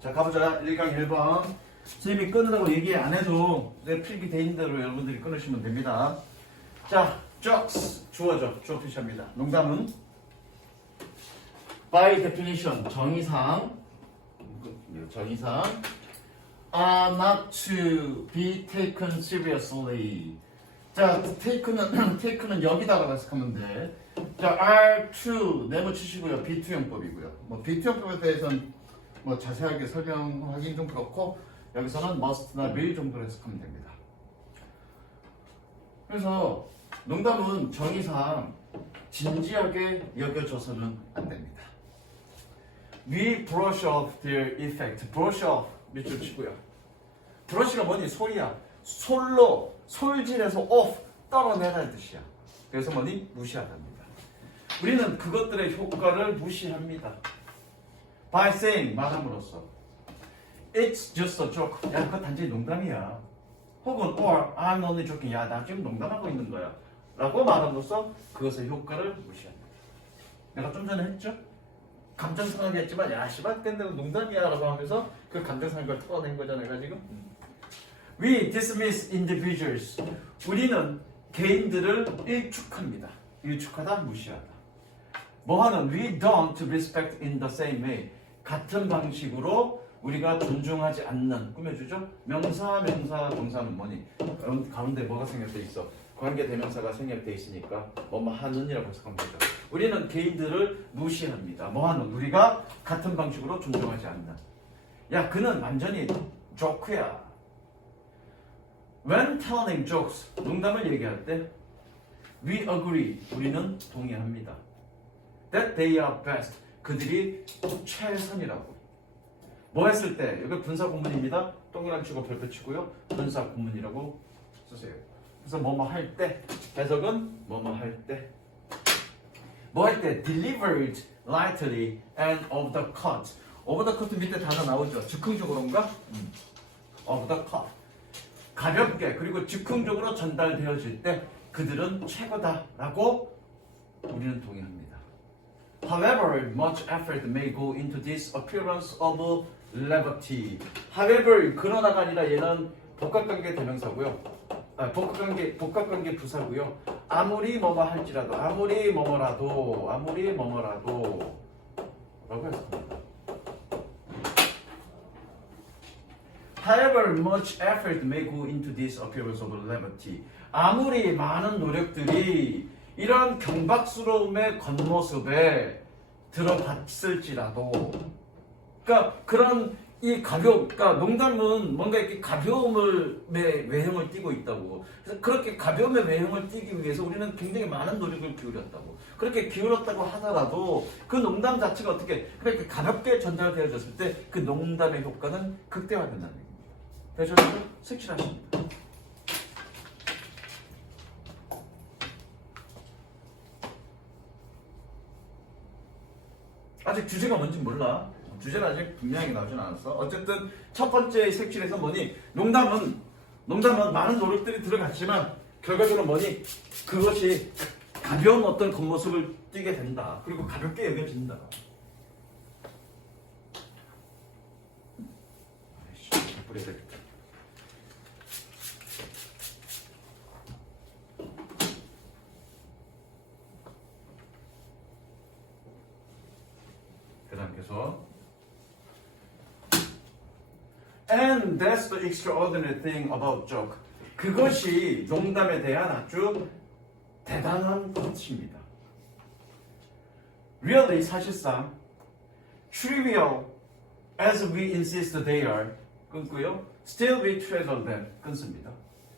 자, 가보자. 1강 1번. 선생님이 끊으라고 얘기 안 해도 내 필기 돼 있는 대로 여러분들이 끊으시면 됩니다. 자, jokes. 주어져. 주어 표시합니다. 농담은 by definition, 정의상 are not to be taken seriously. 자, take는 여기다가 해석하면 돼. 자, are to 네모 치시고요. B2형법이고요. 뭐 B2형법에 대해서는 뭐 자세하게 설명하기는 좀 그렇고 여기서는 must나 will 정도로 해석하면 됩니다. 그래서 농담은 정의상 진지하게 여겨져서는 안 됩니다. We brush off their effect. brush off 밑줄 치고요. brush가 뭐니? 솔이야. 솔로 솔질해서 off 떨어내라는 뜻이야. 그래서 뭐니? 무시하답니다. 우리는 그것들의 효과를 무시합니다. By saying 말함으로써 It's just a joke. 야, 그거 단지 농담이야. 혹은 or I'm only joking. 야, 나 지금 농담하고 있는 거야. 라고 말함으로써 그것의 효과를 무시합니다. 내가 좀 전에 했죠? 감정상하게 했지만 야, 씨발 땐데도 농담이야 라고 하면서 그 감정상한 걸 털어낸 거잖아, 내가 지금. We dismiss individuals. 우리는 개인들을 일축합니다. 일축하다, 무시하다. 뭐하는? We don't respect in the same way. 같은 방식으로 우리가 존중하지 않는, 꾸며주죠? 명사, 동사는 뭐니? 가운데 뭐가 생략돼 있어? 관계대명사가 생략돼 있으니까 뭐뭐 하는이라고 해석하면 되죠. 우리는 개인들을 무시합니다. 뭐하는? 우리가 같은 방식으로 존중하지 않는. 야, 그는 완전히 조크야. When telling jokes, 농담을 얘기할 때 we agree, 우리는 동의합니다. That they are best, 그들이 최선이라고. 뭐 했을 때, 여기 분사 구문입니다. 동그라미 치고 별표 치고요. 분사 구문이라고 쓰세요. 그래서 뭐뭐 할 때, 해석은 뭐뭐 할 때. 뭐 할 때, delivered lightly and of the cut. of the cut 밑에 단어 나오죠. 즉흥적으로인가? of the cut. 가볍게 그리고 즉흥적으로 전달되어질 때 그들은 최고다라고 우리는 동의합니다. However, much effort may go into this appearance of levity. However, 그러나가 아니라 얘는 복합관계 대명사고요. 복합관계 부사고요. 아무리 뭐뭐 할지라도, 아무리 뭐뭐라도 라고 해석합니다. However much effort may go into this appearance of levity. 아무리 많은 노력들이 이런 경박스러움의 겉모습에 들어갔을지라도, 그러니까 그런 이 그러니까 농담은 뭔가 이렇게 가벼움의 외형을 띠고 있다고. 그래서 그렇게 가벼움의 외형을 띠기 위해서 우리는 굉장히 많은 노력을 기울였다고. 그렇게 기울였다고 하더라도 그 농담 자체가 어떻게 그렇게 가볍게 전달되어졌을 때 그 농담의 효과는 극대화된다는 얘기입니다. 되셨죠? 색칠하십니다. 아직 주제가 뭔지 몰라. 주제는 아직 분명하게 나오진 않았어. 어쨌든 첫 번째 색칠에서 뭐니? 농담은 많은 노력들이 들어갔지만 결과적으로 뭐니? 그것이 가벼운 어떤 겉모습을 띠게 된다. 그리고 가볍게 여겨진다. 아이씨, 뿌려야 되겠다. 그 다음 계속. And that's the extraordinary thing about joke. 그것이 농담에 대한 아주 대단한 것입니다. Really, 사실상 trivial as we insist they are 끊고요. Still we treasure them 끊습니다.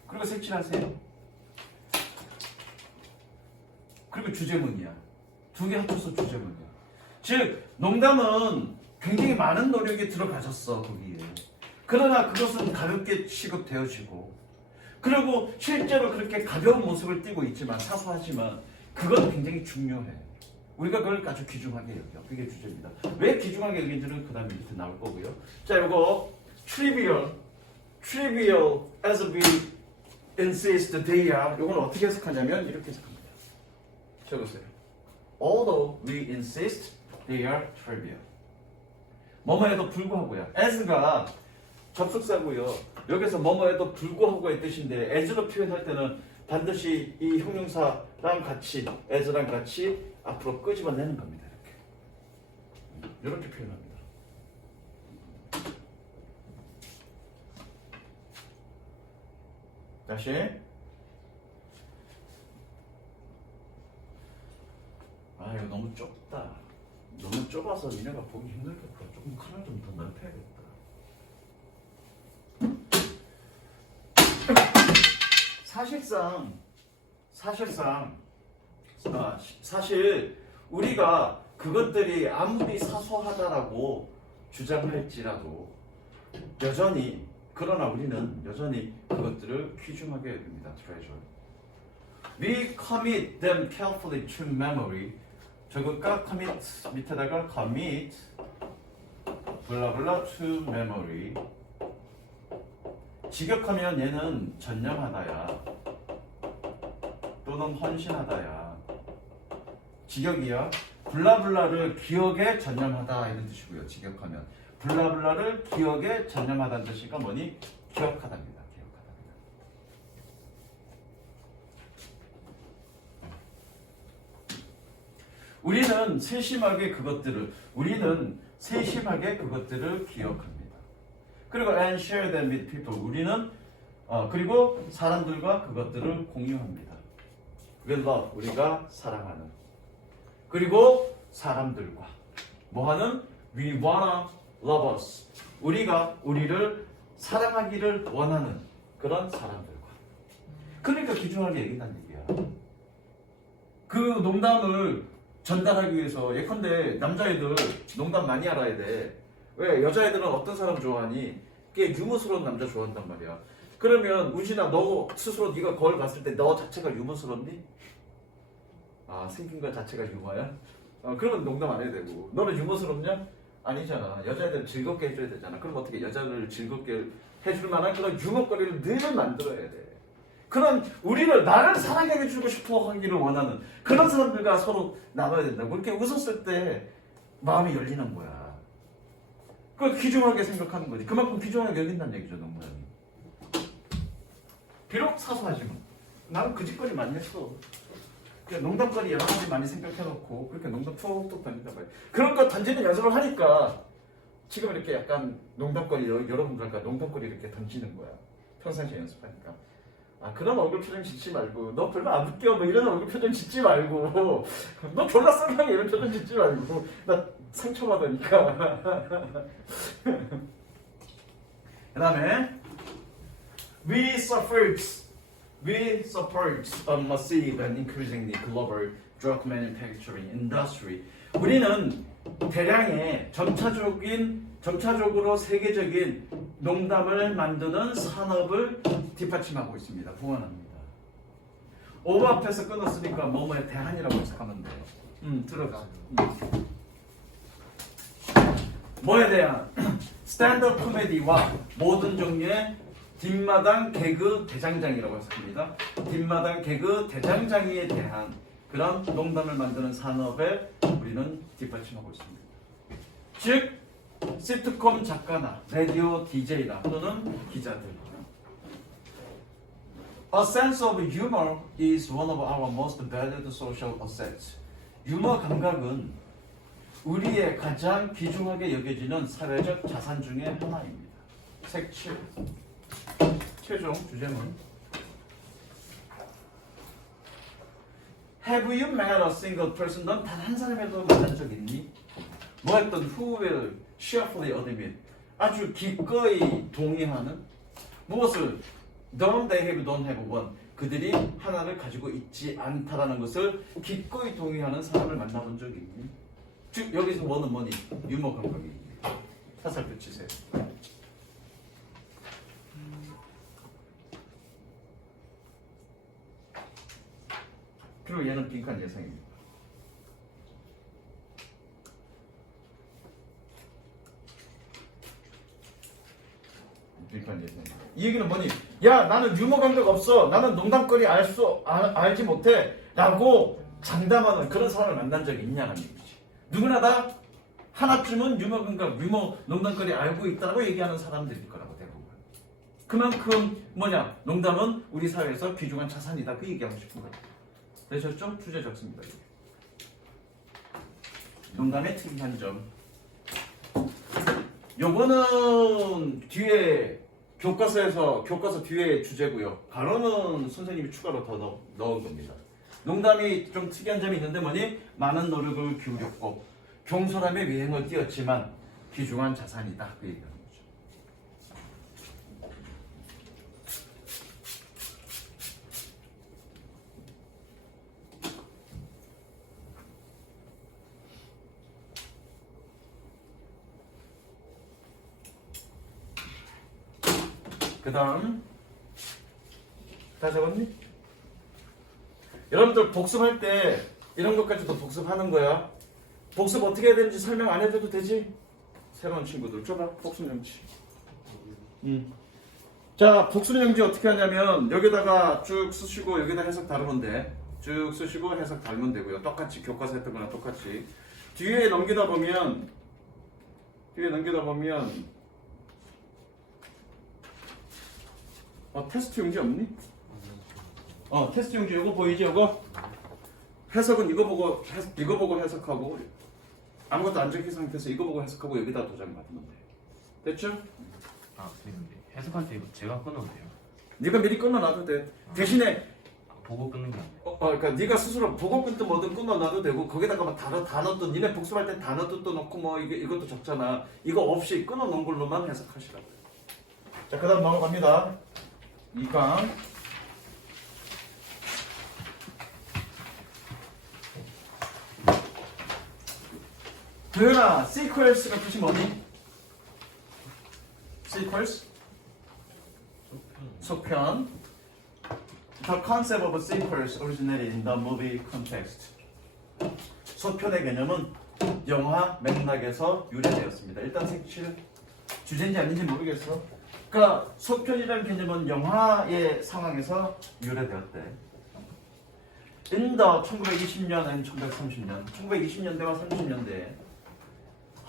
그리고 색칠하세요. 그리고 주제문이야. 두 개 합쳐서 주제문이야. 즉 농담은 굉장히 많은 노력이 들어가셨어 거기에. 그러나 그것은 가볍게 취급되어지고, 그리고 실제로 그렇게 가벼운 모습을 띠고 있지만, 사소하지만 그건 굉장히 중요해. 우리가 그걸 아주 귀중하게 여겨. 그게 주제입니다. 왜 귀중하게 여긴지는 그 다음에 밑에 나올 거고요. 자, 이거 trivial as we insist they are. 이건 어떻게 해석하냐면 이렇게 해석합니다. 적으세요. Although we insist they are trivial. 뭐뭐에도 불구하고요. as가 접속사고요. 여기서 뭐뭐에도 불구하고의 뜻인데 as로 표현할 때는 반드시 이 형용사랑 같이 as랑 같이 앞으로 끄집어내는 겁니다. 이렇게 표현합니다. 다시 아 이거 너무 좁다. 너무 좁아서 니네가 보기 힘들겠다. 조금 칸을 좀 더 넓혀야겠다. 사실 우리가 그것들이 아무리 사소하다라고 주장할지라도 여전히 그러나 우리는 여전히 그것들을 귀중하게 여깁니다. treasure. We commit them carefully to memory. 저것과 commit 밑에다가 commit 블라블라 to memory. 직역하면 얘는 전념하다야 또는 헌신하다야. 직역이야. 블라블라를 기억에 전념하다 이런 뜻이고요. 직역하면 블라블라를 기억에 전념하다는 뜻이니까 뭐니? 기억하답니다. 기억하답니다. 우리는 세심하게 그것들을 기억합니다. 그리고 and share them with people. 우리는 그리고 사람들과 그것들을 공유합니다. We love. 우리가 사랑하는. 그리고 사람들과 뭐하는? We wanna love us. 우리가 우리를 사랑하기를 원하는 그런 사람들과. 그러니까 귀중하게 얘기한다는 얘기야. 그 농담을 전달하기 위해서 예컨대 남자애들 농담 많이 알아야 돼. 왜? 여자애들은 어떤 사람 좋아하니? 꽤 유머스러운 남자 좋아한단 말이야. 그러면 우진아 너 스스로 네가 거울 봤을 때 너 자체가 유머스럽니? 아 생긴 것 자체가 유머야? 그러면 농담 안 해도 되고 너는 유머스럽냐? 아니잖아. 여자애들 즐겁게 해줘야 되잖아. 그럼 어떻게 여자를 즐겁게 해줄 만한 그런 유머거리를 늘 만들어야 돼. 그런 우리를 나를 사랑하게 해주고 싶어 하기를 원하는 그런 사람들과 서로 나눠야 된다고. 그렇게 웃었을 때 마음이 열리는 거야. 그걸 귀중하게 생각하는 거지. 그만큼 귀중하게 여긴다는 얘기죠. 농담이. 비록 사소하지만 나는 그 짓거리 많이 했어. 그냥 농담거리 여러 가지 많이 생각해놓고 그렇게 농담 툭툭 던진단 말이야. 그런 거 던지는 연습을 하니까 지금 이렇게 약간 농담거리 여러분들과 농담거리 이렇게 던지는 거야. 평상시에 연습하니까. 아 그런 얼굴 표정 짓지 말고 너 별로 안 웃겨 뭐 이런 얼굴 표정 짓지 말고 너 졸라 쌍방에 이런 표정 짓지 말고 나 상처받으니까. 그 다음에 We support a massive and increasingly global drug manufacturing industry. 우리는 대량의 점차적으로 세계적인 농담을 만드는 산업을 뒷받침하고 있습니다. 후원합니다. 오버 앞에서 끊었으니까 뭐뭐에 대한이라고 해석하면 돼요. 들어가. 뭐에 대한? 스탠드업 코미디와 모든 종류의 뒷마당 개그 대장장이라고 해석합니다. 뒷마당 개그 대장장이에 대한 그런 농담을 만드는 산업에 우리는 뒷받침하고 있습니다. 즉 시트콤 작가나 라디오 DJ나 또는 기자들. A sense of humor is one of our most valued social assets. 유머 감각은 우리의 가장 귀중하게 여겨지는 사회적 자산 중에 하나입니다. 색 7. 최종 주제문. Have you met a single person? 넌 단 한 사람에도 만난 적 있니? 뭐 했던 who will cheerfully admit. 아주 기꺼이 동의하는 무엇을 don't they have, don't have one. 그들이 하나를 가지고 있지 않다라는 것을 기꺼이 동의하는 사람을 만나본 적이 있니? 즉 여기서 뭐는 뭐니? 유머 감각입니다. 사살표 치세요. 그리고 얘는 빈칸 예상입니다. 빈칸 예상. 이 얘기는 뭐니? 야 나는 유머 감각 없어. 나는 농담거리 알지 못해. 라고 장담하는 그런 사람을 만난 적이 있냐는 얘기지. 누구나 다 하나쯤은 유머 농담거리 알고 있다고 얘기하는 사람들일 거라고 대부분. 그만큼 뭐냐 농담은 우리 사회에서 귀중한 자산이다 그 얘기하고 싶은 거예요. 되셨죠? 주제 적습니다. 농담의 특이한 점. 요거는 뒤에 교과서 뒤에 주제고요. 가로는 선생님이 추가로 더 넣은 겁니다. 농담이 좀 특이한 점이 있는데 뭐니? 많은 노력을 기울였고 경솔함의 유행을 띄었지만 귀중한 자산이다 그 얘기하는 거죠. 그 다음 다 적었니? 여러분들 복습할 때 이런 것까지도 복습하는 거야. 복습 어떻게 해야 되는지 설명 안 해줘도 되지? 새로운 친구들 줘봐 복습 용지. 자 복습 용지 어떻게 하냐면 여기다가 쭉 쓰시고 여기다 해석 다루면 돼. 쭉 쓰시고 해석 다루면 되고요. 똑같이 교과서 했던 거랑 똑같이 뒤에 넘기다 보면 테스트 용지 없니? 테스트 용지 이거 보이지? 이거 해석은 이거 보고 해석하고 아무것도 안 적힌 상태에서 이거 보고 해석하고 여기다 도장 받으면 돼. 됐죠? 아 선생님 해석할 때 이거 제가 끊어도 돼요? 네가 미리 끊어놔도 돼. 대신에 보고 끊는 게 아니에요. 그러니까 네가 스스로 보고 끊든 뭐든 끊어놔도 되고 거기다가 막 단어도 니네 복습할 때 단어도 또 넣고 뭐 이것도 적잖아. 이거 없이 끊어놓은 걸로만 해석하시라고요. 자 그다음 넘어갑니다. 2강 도현아, sequence가 뜻이 뭐니? sequence? 속편. The concept of a sequence originated in the movie context. 속편의 개념은 영화 맥락에서 유래되었습니다. 일단 색칠 주제인지 아닌지 모르겠어. 그러니까 속편이라는 개념은 영화의 상황에서 유래되었대. In the 1920년 and 1930년, 1920년대와 30년대에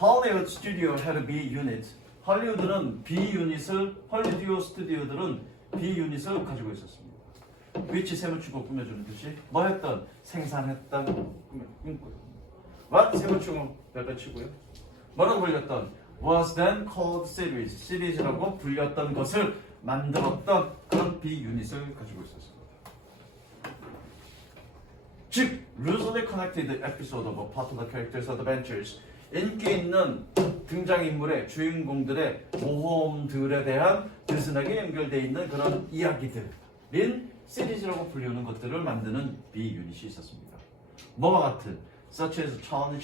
Hollywood studio had B unit. 헐리우드는 B 유닛을, 헐리우드 스튜디오들은 B 유닛을 가지고 있었습니다. 위치 세무치고 꾸며주는 듯이 뭐 했던? 생산했던 꿈꾸요. What? 세무치고 별배치고요. 뭐라고 불렸던? Was then called series. 시리즈라고 불렸던 것을 만들었던 그런 B 유닛을 가지고 있었습니다. 즉, loosely connected episode of a popular character's adventures. 인기 있는 등장인물의 주인공들의 모험들에 대한 느슨하게 연결되어 있는 그런 이야기들인 시리즈라고 불리우는 것들을 만드는 B 유닛이 있었습니다. 뭐와 같은 such as 찰리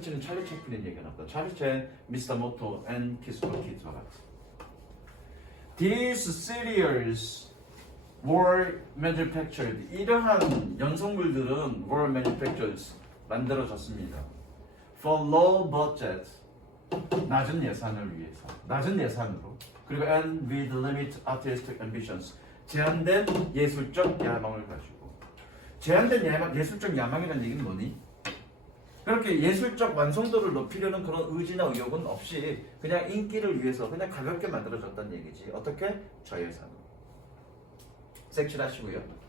챈은 찰리 채플린 얘기가 나왔다. 찰리 챈, 미스터 모토, and 키스코 키즈와 같은. These serials were manufactured. 이러한 연속물들은 were manufactured. 만들어졌습니다. For low budget. 낮은 예산을 위해서. 낮은 예산으로. 그리고 and with limited artistic ambitions. 제한된 예술적 야망을 가지고. 제한된 예술적 야망이라는 얘기는 뭐니? 그렇게 예술적 완성도를 높이려는 그런 의지나 의욕은 없이 그냥 인기를 위해서 그냥 가볍게 만들어졌다는 얘기지. 어떻게? 저예산으로. 색칠하시고요.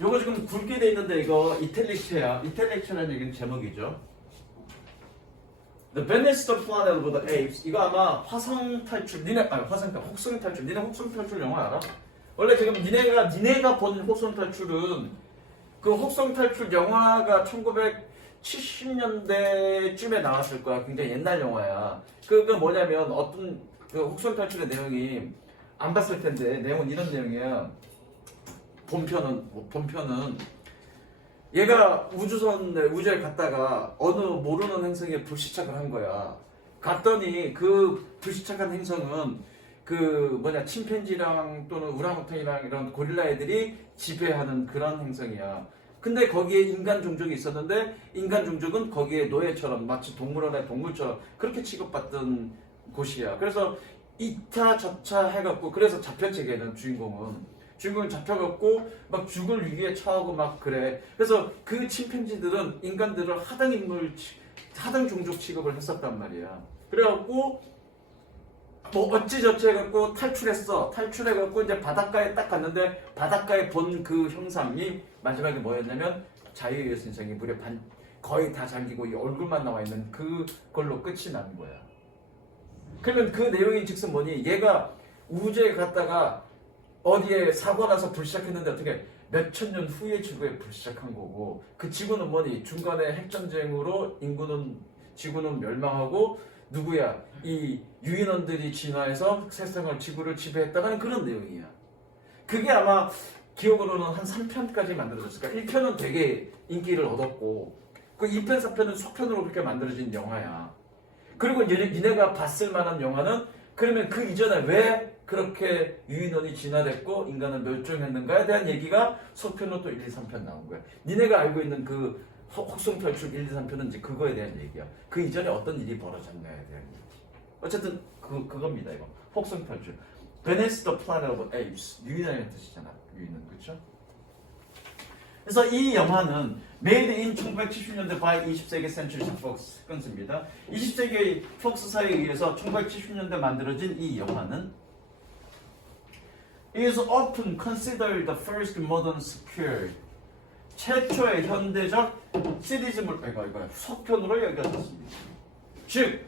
요거 지금 굵게 돼 있는데 이거 이탈릭체야. 이탈릭체라는 얘기는 제목이죠. The Venice the Planet of the Apes. 이거 아마 화성 탈출. 혹성 탈출. 니네 혹성 탈출 영화 알아? 원래 지금 니네가 본 혹성 탈출은 그 혹성 탈출 영화가 1970년대쯤에 나왔을 거야. 굉장히 옛날 영화야. 그게 뭐냐면 어떤 그 혹성 탈출의 내용이 안 봤을 텐데 내용은 이런 내용이야. 본편은 얘가 우주에 갔다가 어느 모르는 행성에 불시착을 한 거야. 갔더니 그 불시착한 행성은 침팬지랑 또는 우랑우탕이랑 이런 고릴라 애들이 지배하는 그런 행성이야. 근데 거기에 인간 종족이 있었는데 인간 종족은 거기에 노예처럼 마치 동물원의 동물처럼 그렇게 취급받던 곳이야. 그래서 이차 저차 해갖고 그래서 잡혔지 걔는 주인공은. 주인공이 잡혀갖고 막 죽을 위기에 처하고 막 그래. 그래서 그 침팬지들은 인간들을 하등 종족 취급을 했었단 말이야. 그래갖고 뭐 어찌저찌 해갖고 탈출해갖고 이제 바닷가에 딱 갔는데 바닷가에 본 그 형상이 마지막에 뭐였냐면 자유의 신성이 물에 거의 다 잠기고 이 얼굴만 나와 있는 그걸로 끝이 나는 거야. 그러면 그 내용이 즉슨 뭐니? 얘가 우주에 갔다가 어디에 사고 나서 불 시작했는데 어떻게 몇천 년 후에 지구에 불 시작한 거고 그 지구는 뭐니? 중간에 핵전쟁으로 지구는 멸망하고 누구야? 이 유인원들이 진화해서 세상을 지구를 지배했다가는 그런 내용이야. 그게 아마 기억으로는 한 3편까지 만들어졌을까? 1편은 되게 인기를 얻었고 그 2편, 4편은 속편으로 그렇게 만들어진 영화야. 그리고 니네가 봤을 만한 영화는 그러면 그 이전에 왜 그렇게 유인원이 진화됐고 인간은 멸종했는가에 대한 얘기가 속편으로 또 1, 2, 3편 나온 거야. 니네가 알고 있는 그 혹성탈출 1, 2, 3편은 이제 그거에 대한 얘기야. 그 이전에 어떤 일이 벌어졌나에 대한 얘기. 어쨌든 그겁니다 이거. 혹성탈출. Beneath the Planet of Apes. 유인원이라는 뜻이잖아. 유인원 그렇죠? 그래서 이 영화는 Made in 1970년대 by 20세기 Century Fox 건스입니다. 20세기 폭스사에 의해서 1970년대 만들어진 이 영화는 is often considered the first modern sequel. 최초의 현대적 시리즈물, 속편으로 여겨졌습니다. 즉,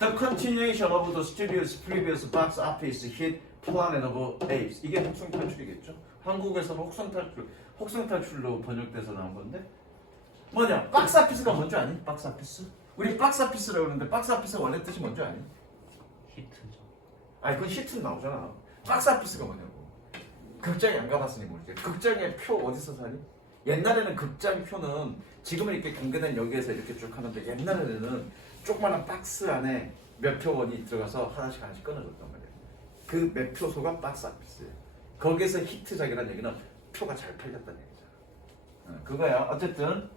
the continuation of the studio's previous box office hit Planet of Apes. 이게 혹성탈출이겠죠? 한국에서는 혹성탈출로 번역돼서 나온 건데 뭐냐? 박스아피스가 뭔지 아니? 박스아피스? 우리 박스아피스라고 그러는데 박스아피스 원래 뜻이 뭔지 아니? 히트죠. 아니 그건 히트는 나오잖아. 박스아피스가 뭐냐고. 극장에 안 가봤으니 모르지. 극장에 표 어디서 사니? 옛날에는 극장 표는 지금은 이렇게 공개된 여기에서 이렇게 쭉 하는데 옛날에는 조그마한 박스 안에 몇 표원이 들어가서 하나씩 끊어줬단 말이야. 그 몇 표소가 박스아피스예요. 거기서 히트작이라는 얘기는 표가 잘 팔렸다는 얘기잖아. 그거야. 어쨌든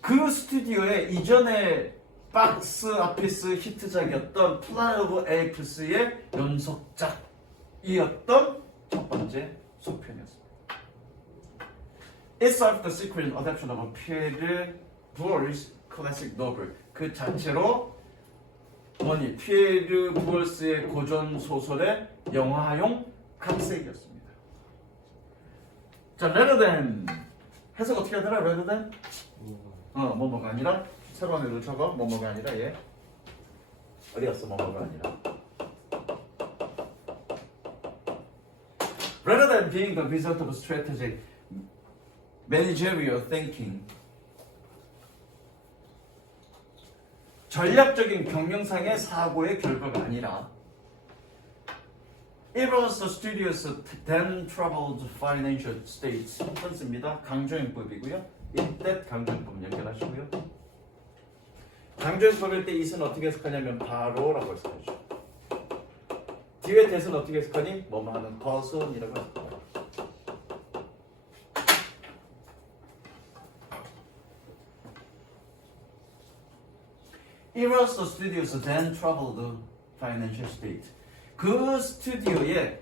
그 스튜디오에 이전에 박스아피스 히트작이었던 플래닛 오브 에이프스의 연속작이었던 첫 번째 속편이었습니다. It's of the sequel adaptation of Pierre Boulez's classic novel. 그 자체로 뭐니 피에르 부얼스의 고전 소설의 영화용 각색이었습니다. 자, rather than 해석 어떻게 하더라? rather than 뭐뭐가 아니라 새로운 애들 적어 뭐뭐가 아니라 얘 어디 갔어? 뭐뭐가 아니라 rather than being the result of strategic managerial thinking. 전략적인 경영상의 사고의 결과가 아니라 It was the studio's then troubled financial state. 컨셉입니다. 강조형법이고요. 이때 강조형법 연결하시고요. 강조형법일 때 이는 어떻게 해석하냐면 바로라고 해석하죠. 뒤에 대는 어떻게 해석하니? 뭐뭐 하는 person이라고 해석합니다. It was the studio's then troubled financial state. 그 스튜디오의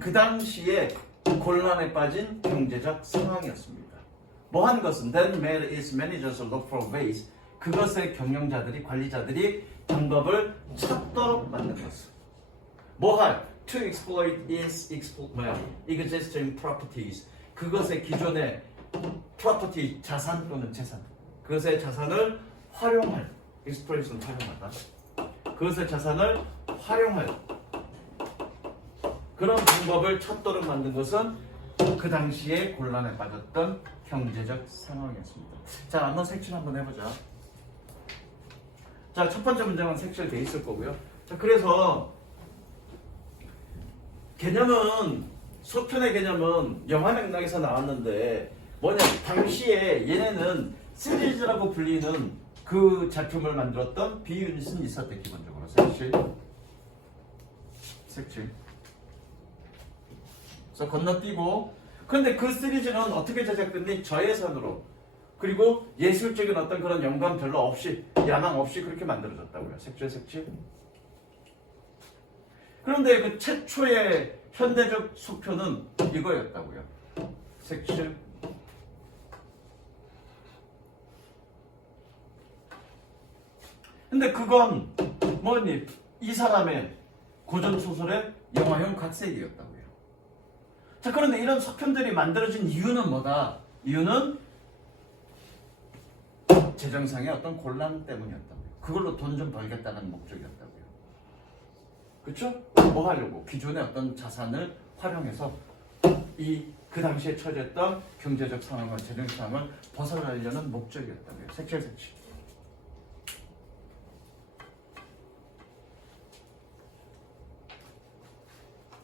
그 당시에 곤란에 빠진 경제적 상황이었습니다. 뭐 한 것은 then made its managers look for ways. 그것의 경영자들이 관리자들이 방법을 찾도록 만든 것은 뭐 할? To exploit its existing properties. 그것의 기존의 property 자산 또는 재산. 그것의 자산을 활용할, exploit은 활용하다. 그것의 자산을 활용할 그런 방법을 찾도록 만든 것은 그 당시에 곤란에 빠졌던 경제적 상황이었습니다. 자, 한번 색칠 한번 해보자. 자, 첫 번째 문장은 색칠돼 있을 거고요. 자, 그래서 개념은 속편의 개념은 영화 맥락에서 나왔는데 뭐냐? 당시에 얘네는 시리즈라고 불리는 그 작품을 만들었던 비유닛은 있었대. 기본적으로 색칠 그래서 건너뛰고 근데 그 시리즈는 어떻게 제작됐니? 저예산으로 그리고 예술적인 어떤 그런 영감 별로 없이 야망 없이 그렇게 만들어졌다고요. 색칠 그런데 그 최초의 현대적 속표는 이거였다고요. 색칠. 근데 그건 뭐니? 이 사람의 고전 소설의 영화형 각색이었다고요. 자, 그런데 이런 속편들이 만들어진 이유는 뭐다? 이유는 재정상의 어떤 곤란 때문이었다고요. 그걸로 돈 좀 벌겠다는 목적이었다고요. 그렇죠? 뭐 하려고? 기존의 어떤 자산을 활용해서 그 당시에 처해졌던 경제적 상황과 재정 상황을 벗어나려는 목적이었다고요. 색칠.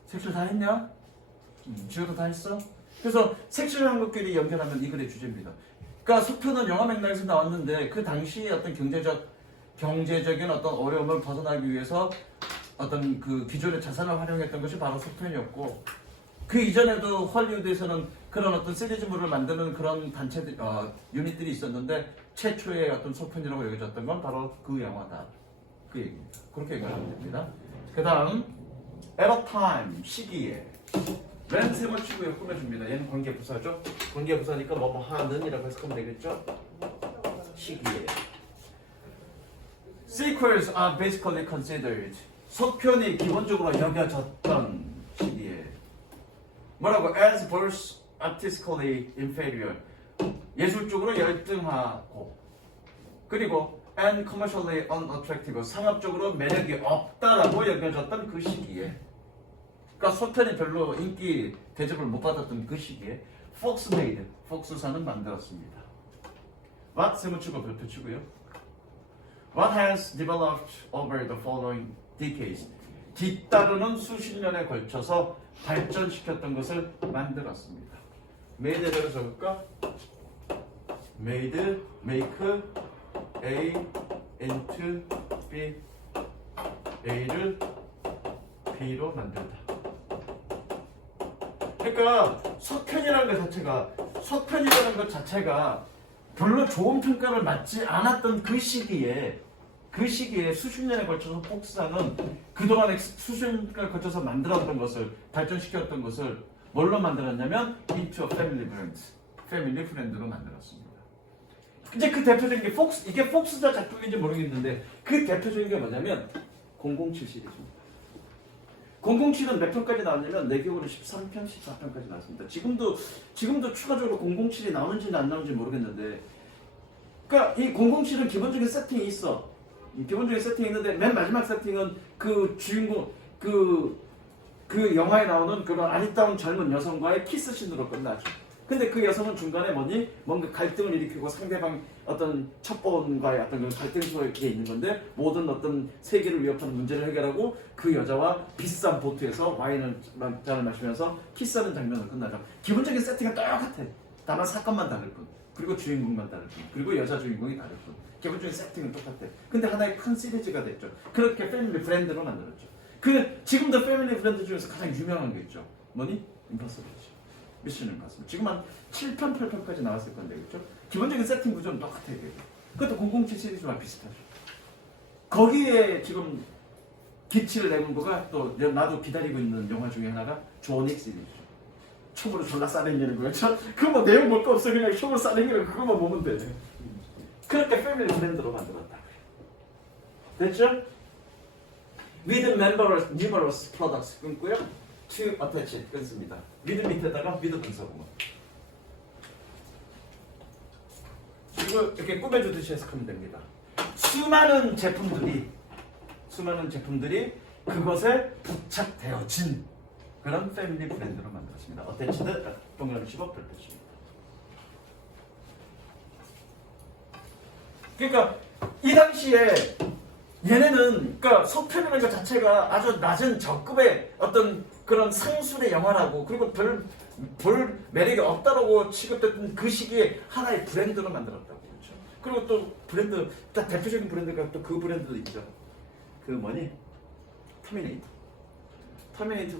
색칠 다 했냐? 지우도 다 했어? 그래서 색칠한 것끼리 연결하면 이 글의 주제입니다. 그러니까 속표는 영화 맥락에서 나왔는데 그 당시에 어떤 경제적인 어떤 어려움을 벗어나기 위해서 어떤 그 기존의 자산을 활용했던 것이 바로 속편이었고, 그 이전에도 헐리우드에서는 그런 어떤 시리즈물을 만드는 그런 단체들, 유닛들이 있었는데 최초의 어떤 속편이라고 여겨졌던 건 바로 그 영화다. 그 얘기입니다. 그렇게 얘기하면 됩니다. 그 다음 at a time, 시기에. 맨 세 번 치고요. 꾸며줍니다. 얘는 관계부사죠. 관계부사니까 뭐뭐 하는 이라고 해석하면 되겠죠. 시기에. Sequels are basically considered. 속편이 기본적으로 여겨졌던 시기에. 뭐라고? As verse artistically inferior. 예술적으로 열등하고. 그리고 and commercially unattractive. 상업적으로 매력이 없다라고 여겨졌던 그 시기에. 그러니까 속편이 별로 인기 대접을 못 받았던 그 시기에 Fox made, 폭스사는 만들었습니다. What 세무치고 별표 치고요. What has developed over the following decades? 뒤따르는 수십 년에 걸쳐서 발전시켰던 것을 만들었습니다. made대로 적을까? made, make, A into B, A를 B로 만들다. 그러니까 속편이라는 것 자체가 별로 좋은 평가를 받지 않았던 그 시기에 수십 년에 걸쳐서 폭스사는 그동안에 수십 년에 걸쳐서 만들었던 것을, 발전시켰던 것을 뭘로 만들었냐면 into a family brand, 패밀리 브랜드로 만들었습니다. 이제 그 대표적인 게 이게 폭스사 작품인지 모르겠는데 그 대표적인 게 뭐냐면 007 시리즈입니다. 007은 몇 편까지 나왔냐면 내 기억으로 13편, 14편까지 나왔습니다. 지금도 추가적으로 007이 나오는지 안 나오는지 모르겠는데, 그러니까 이 007은 기본적인 세팅이 있어. 기본적인 세팅이 있는데 맨 마지막 세팅은 그 주인공 그 영화에 나오는 그런 아리따운 젊은 여성과의 키스신으로 끝나죠. 근데 그 여성은 중간에 뭔가 갈등을 일으키고 상대방 어떤 첩보원과의 어떤 그 갈등 속에 있는 건데, 모든 어떤 세계를 위협하는 문제를 해결하고 그 여자와 비싼 보트에서 와인을 잔을 마시면서 키스하는 장면으로 끝나죠. 기본적인 세팅은 똑같아. 다만 사건만 다를 뿐. 그리고 주인공만 다를 뿐. 그리고 여자 주인공이 다를 뿐. 기본적인 세팅은 똑같아. 근데 하나의 큰 시리즈가 됐죠. 그렇게 패밀리 브랜드로 만들었죠. 지금도 패밀리 브랜드 중에서 가장 유명한 게 있죠. 뭐니? 임파서블이죠. 미션 임파서블. 지금 한 7편, 8편까지 나왔을 건데, 그렇죠? 기본적인 세팅 구조는 똑같아요. 그것도 007 시리즈와 비슷하죠. 거기에 지금 기치를 내는 거가 또 나도 기다리고 있는 영화 중에 하나가 존 윅 시리즈죠. 총으로 졸라 싸댕기는 거예요. 그거 뭐 내용 볼 거 없어. 그냥 총으로 싸댕기는 그거만 보면 돼. 그렇게 패밀리 브랜드로 만들었다. 됐죠? With numerous products 끊고요. To attach it 끊습니다. with 밑에다가 with 분사구문. 이거 이렇게 꾸며주듯이 해석하면 됩니다. 수많은 제품들이 그것에 부착되어진 그런 패밀리 브랜드로 만들었습니다. attached 동그라미 10억 별표입니다. 그러니까 이 당시에 얘네는, 그러니까 속편이라는 것 자체가 아주 낮은 저급의 어떤 그런 상술의 영화라고, 그리고 별 매력이 없다라고 취급됐던 그 시기에 하나의 브랜드로 만들었다고. 그렇죠? 그리고 또 브랜드, 딱 대표적인 브랜드가 또 그 브랜드도 있죠. 그 뭐니? 터미네이터도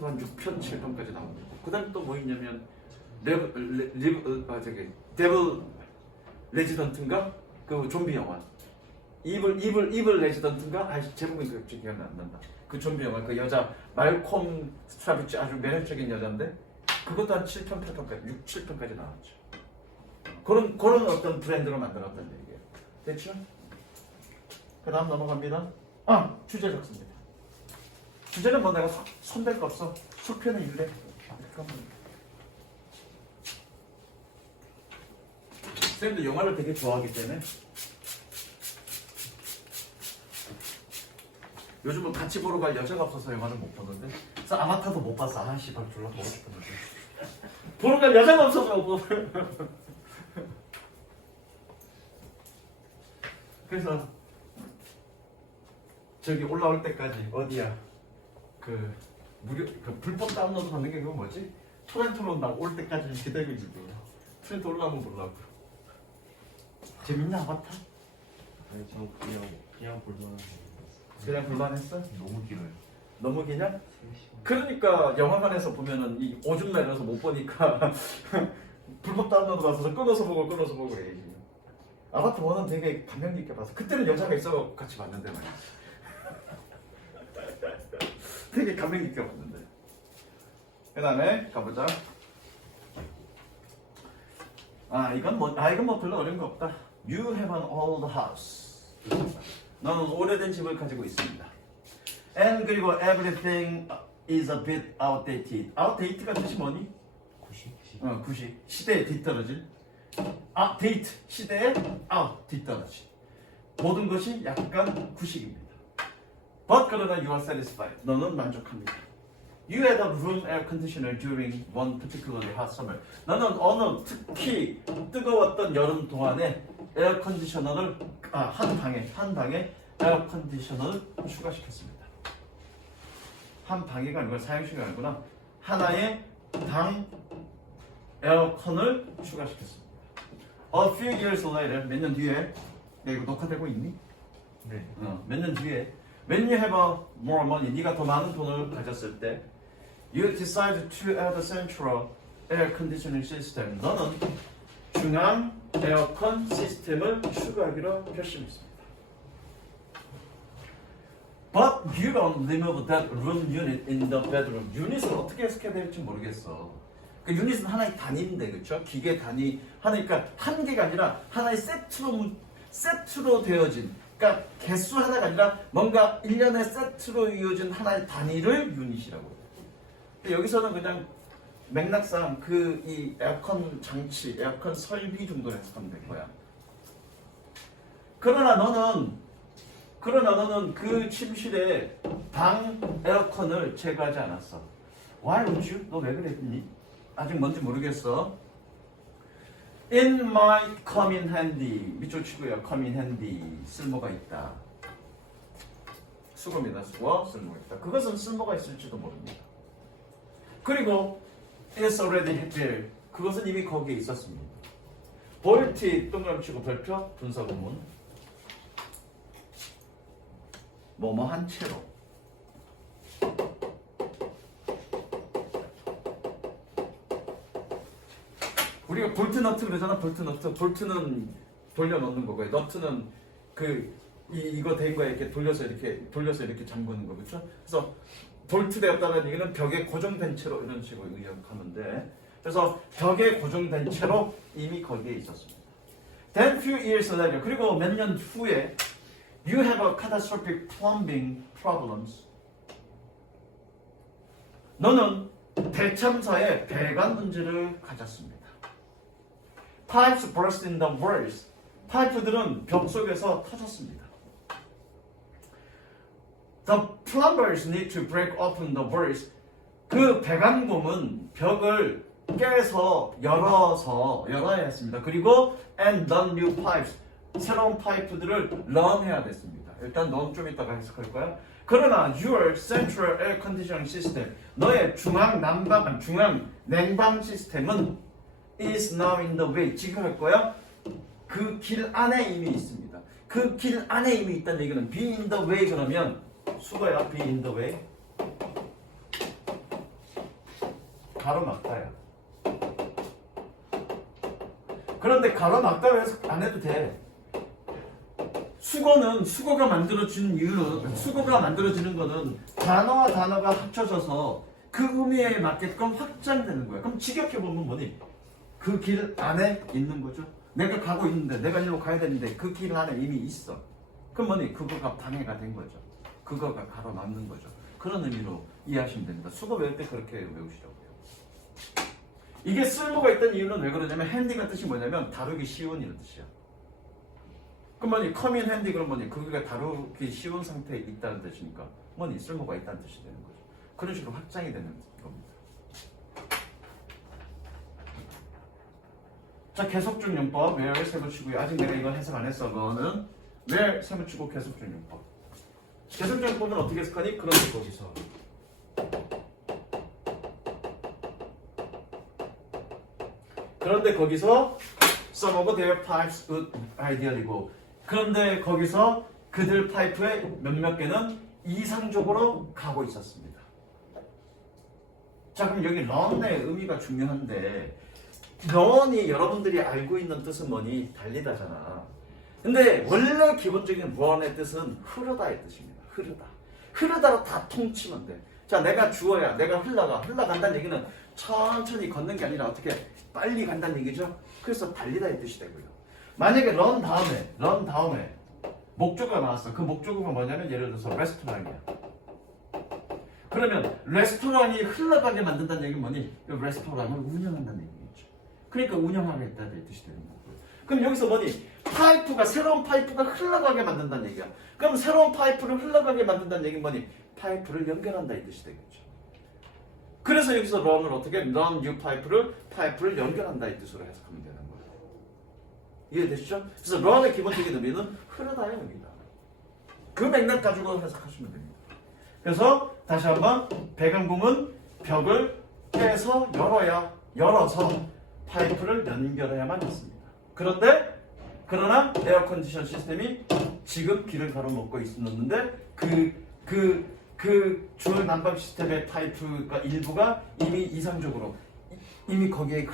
한 6편, 7편까지 나옵니다. 그 다음 또 뭐 있냐면 데블 레지던트인가? 그 좀비 영화. 입을 내시던가 제목이 그렇게 기억이 안 난다. 그 좀비 영화 그 여자 말콤 스트라비치 아주 매력적인 여자인데 그것도 한 7편 8편까지 6, 7편까지 나왔죠. 그런 어떤 브랜드로 만들었다는 얘기예요. 됐죠? 그 다음 넘어갑니다. 주제 적습니다. 주제는 뭐 내가 손댈 거 없어. 수표는 일래. 쌤도 영화를 되게 좋아하기 때문에 요즘은 같이 보러 갈 여자가 없어서 영화를 못 보는데 그래서 아바타도 못 봤어. 씨발 졸라 보고 싶었는데 보러 갈 여자가 없어서 못 보고 그래서 저기 올라올 때까지 어디야 그 무료 그 불법 다운로드 받는 게 그거 뭐지? 토렌토로 나올 때까지 기다리고 있을게요. 토렌토 올라오면 보려고. 재밌냐 아바타? 아니 저 그냥 볼만한 그냥 불만했어? 너무 길어요. 너무 기냐? 3시간. 그러니까 영화관에서 보면은 이 오줌 내려서 못 보니까 불법 다운로드 받아서 끊어서 보고 그래야지. 아바타 1은 되게 감명 깊게 봤어. 그때는 여자가 있어 같이 봤는데 말이야. 되게 감명 깊게 봤는데. 그 다음에 가보자. 이건 뭐 별로 어려운 거 없다. You have an old house. 너는 오래된 집을 가지고 있습니다. And 그리고 everything is a bit outdated. outdated가 뜻이 뭐니? 구식. 구식. 시대에 뒤떨어진. date. 시대에 뒤떨어진. 모든 것이 약간 구식입니다. But 그러나 you are satisfied. 너는 만족합니다. You had a room air conditioner during one particularly hot summer. 너는 어느 특히 뜨거웠던 여름 동안에 에어 컨디셔너를 한 방에 에어 컨디셔너를 추가시켰습니다. 한 방이가 아니고 사용시가 아니구나. 하나의 방 에어컨을 추가시켰습니다. A few years later, 몇 년 뒤에 이거 녹화되고 있니? 네. 몇 년 뒤에 When you have a more money, 네가 더 많은 돈을 가졌을 때 You decide to add a central air conditioning system. 너는 중앙 에어컨 시스템을 추가하기로 결심했습니다. But you don't remove that room unit in the bedroom. 유닛을 어떻게 해석해야 될지 모르겠어. 그 유닛은 하나의 단위인데, 그렇죠? 기계 단위 하나니까 한 개가 아니라 하나의 세트로 되어진. 그러니까 개수 하나가 아니라 뭔가 일련의 세트로 이어진 하나의 단위를 유닛이라고 해요. 여기서는 그냥 맥락상 이 에어컨 장치, 에어컨 설비 정도로 해석하면 될 거야. 그러나 너는 그 침실에 방 에어컨을 제거하지 않았어. Why would you? 너 왜 그랬니? 아직 뭔지 모르겠어. It might come in handy. 밑줄 치고요. come in handy. 쓸모가 있다. 수고입니다. 수고. 쓸모가 있다. 그것은 쓸모가 있을지도 모릅니다. 그리고 it's already there. 그것은 이미 거기에 있었습니다. 볼트 동그라미 치고 별표 분사구문 뭐뭐한 채로 우리가 볼트 너트 그러잖아. 볼트 너트. 볼트는 돌려놓는 거고요. 너트는 이거 된 거에 이렇게 돌려서 이렇게 잠그는 거 그렇죠? 그래서 볼트되었다는 얘기는 벽에 고정된 채로 이런 식으로 의역하면 돼. 그래서 벽에 고정된 채로 이미 거기에 있었습니다. Then few years later, 그리고 몇 년 후에 you have a catastrophic plumbing problems. 너는 대참사의 배관 문제를 가졌습니다. Pipes burst in the walls. 파이프들은 벽 속에서 터졌습니다. The plumbers need to break open the walls. 그 배관공은 벽을 깨서 열어야 했습니다. 그리고 and run new pipes. 새로운 파이프들을 런해야 됐습니다. 일단 넌 좀 이따가 해석할 거야. 그러나 your central air conditioning system, 너의 중앙 냉방 시스템은 is now in the way. 지금 할 거야. 그 길 안에 이미 있습니다. 그 길 안에 이미 있다는 얘기는 be in the way 그러면 수거야. be in the way. 가로막다야. 그런데 가로막다 해석 안 해도 돼. 수거가 만들어지는 이유는 수거가 만들어지는 거는 단어와 단어가 합쳐져서 그 의미에 맞게끔 확장되는 거야. 그럼 직역해 보면 뭐니? 그 길 안에 있는 거죠. 내가 가고 있는데 내가 일로 가야 되는데 그 길 안에 이미 있어. 그럼 뭐니? 그거가 방해가 된 거죠. 그거가 가로막는 거죠. 그런 의미로 이해하시면 됩니다. 수거 외울 때 그렇게 외우시라고요. 이게 쓸모가 있던 이유는 왜 그러냐면 핸디가 뜻이 뭐냐면 다루기 쉬운 이런 뜻이야. 그럼 뭐니? come in handy 그럼 뭐니? 그게 다루기 쉬운 상태에 있다는 뜻이니까 뭐니? 쓸모가 있다는 뜻이 되는 거죠. 그런 식으로 확장이 되는 겁니다. 자, 계속중 용법 where 세부치고요. 아직 내가 이거 해석 안 했어. 너는 where 세부치고 계속중 용법. 계속중 용법은 어떻게 해석하니? 그런데 거기서 some of their pipes would ideal이고 그런데 거기서 그들 파이프의 몇몇 개는 이상적으로 가고 있었습니다. 자, 그럼 여기 run의 의미가 중요한데 run이 여러분들이 알고 있는 뜻은 뭐니? 달리다잖아. 근데 원래 기본적인 run의 뜻은 흐르다의 뜻입니다. 흐르다로 다 통치면 돼. 자, 내가 주어야 내가 흘러간다는 얘기는 천천히 걷는 게 아니라 어떻게 빨리 간다는 얘기죠. 그래서 달리다의 뜻이 되고요. 만약에 run 다음에 목적어가 나왔어. 그 목적어가 뭐냐면 예를 들어서 레스토랑이야. 그러면 레스토랑이 흘러가게 만든다는 얘기는 뭐니? 레스토랑을 운영한다는 얘기겠죠. 그러니까 운영하겠다는 뜻이 되는 거고요. 그럼 여기서 뭐니? 새로운 파이프가 흘러가게 만든다는 얘기야. 그럼 새로운 파이프를 흘러가게 만든다는 얘기는 뭐니? 파이프를 연결한다 이 뜻이 되겠죠. 그래서 여기서 run을 어떻게? run new 파이프를 연결한다 이 뜻으로 해석하면 되는 거예요. 이해되시죠? 그래서 run의 기본적인 의미는 흐르다의 의미다. 그 맥락 가지고 해석하시면 됩니다. 그래서 다시 한번 배관공은 벽을 깨서 열어서 파이프를 연결해야만 했습니다. 그러나 에어컨디션 시스템이 지금 길을 가로막고 있었는데 그 주얼 난방 시스템의 파이프가 일부가 이미 이상적으로 이미 거기에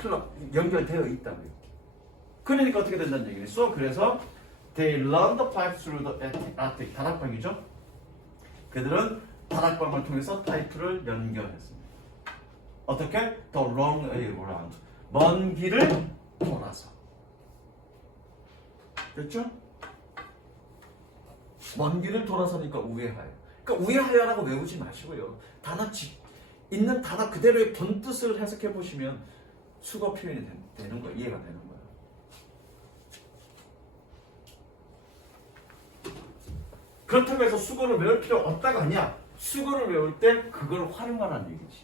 연결되어 있다고요. 그러니까 어떻게 된다는 얘기겠어? 그래서 they run the pipe through the attic. 다락방이죠. 그들은 다락방을 통해서 파이프를 연결했습니다. 어떻게? The long way around. 먼 길을 돌아서. 됐죠? 먼 길을 돌아서니까 우회하여. 그러니까 우회하여라고 외우지 마시고요. 있는 단어 그대로의 본 뜻을 해석해 보시면 수거 표현이 되는 거예요. 이해가 되는 거예요. 그렇다고 해서 수거를 외울 필요 없다가 아니야. 수거를 외울 때 그걸 활용하라는 얘기지.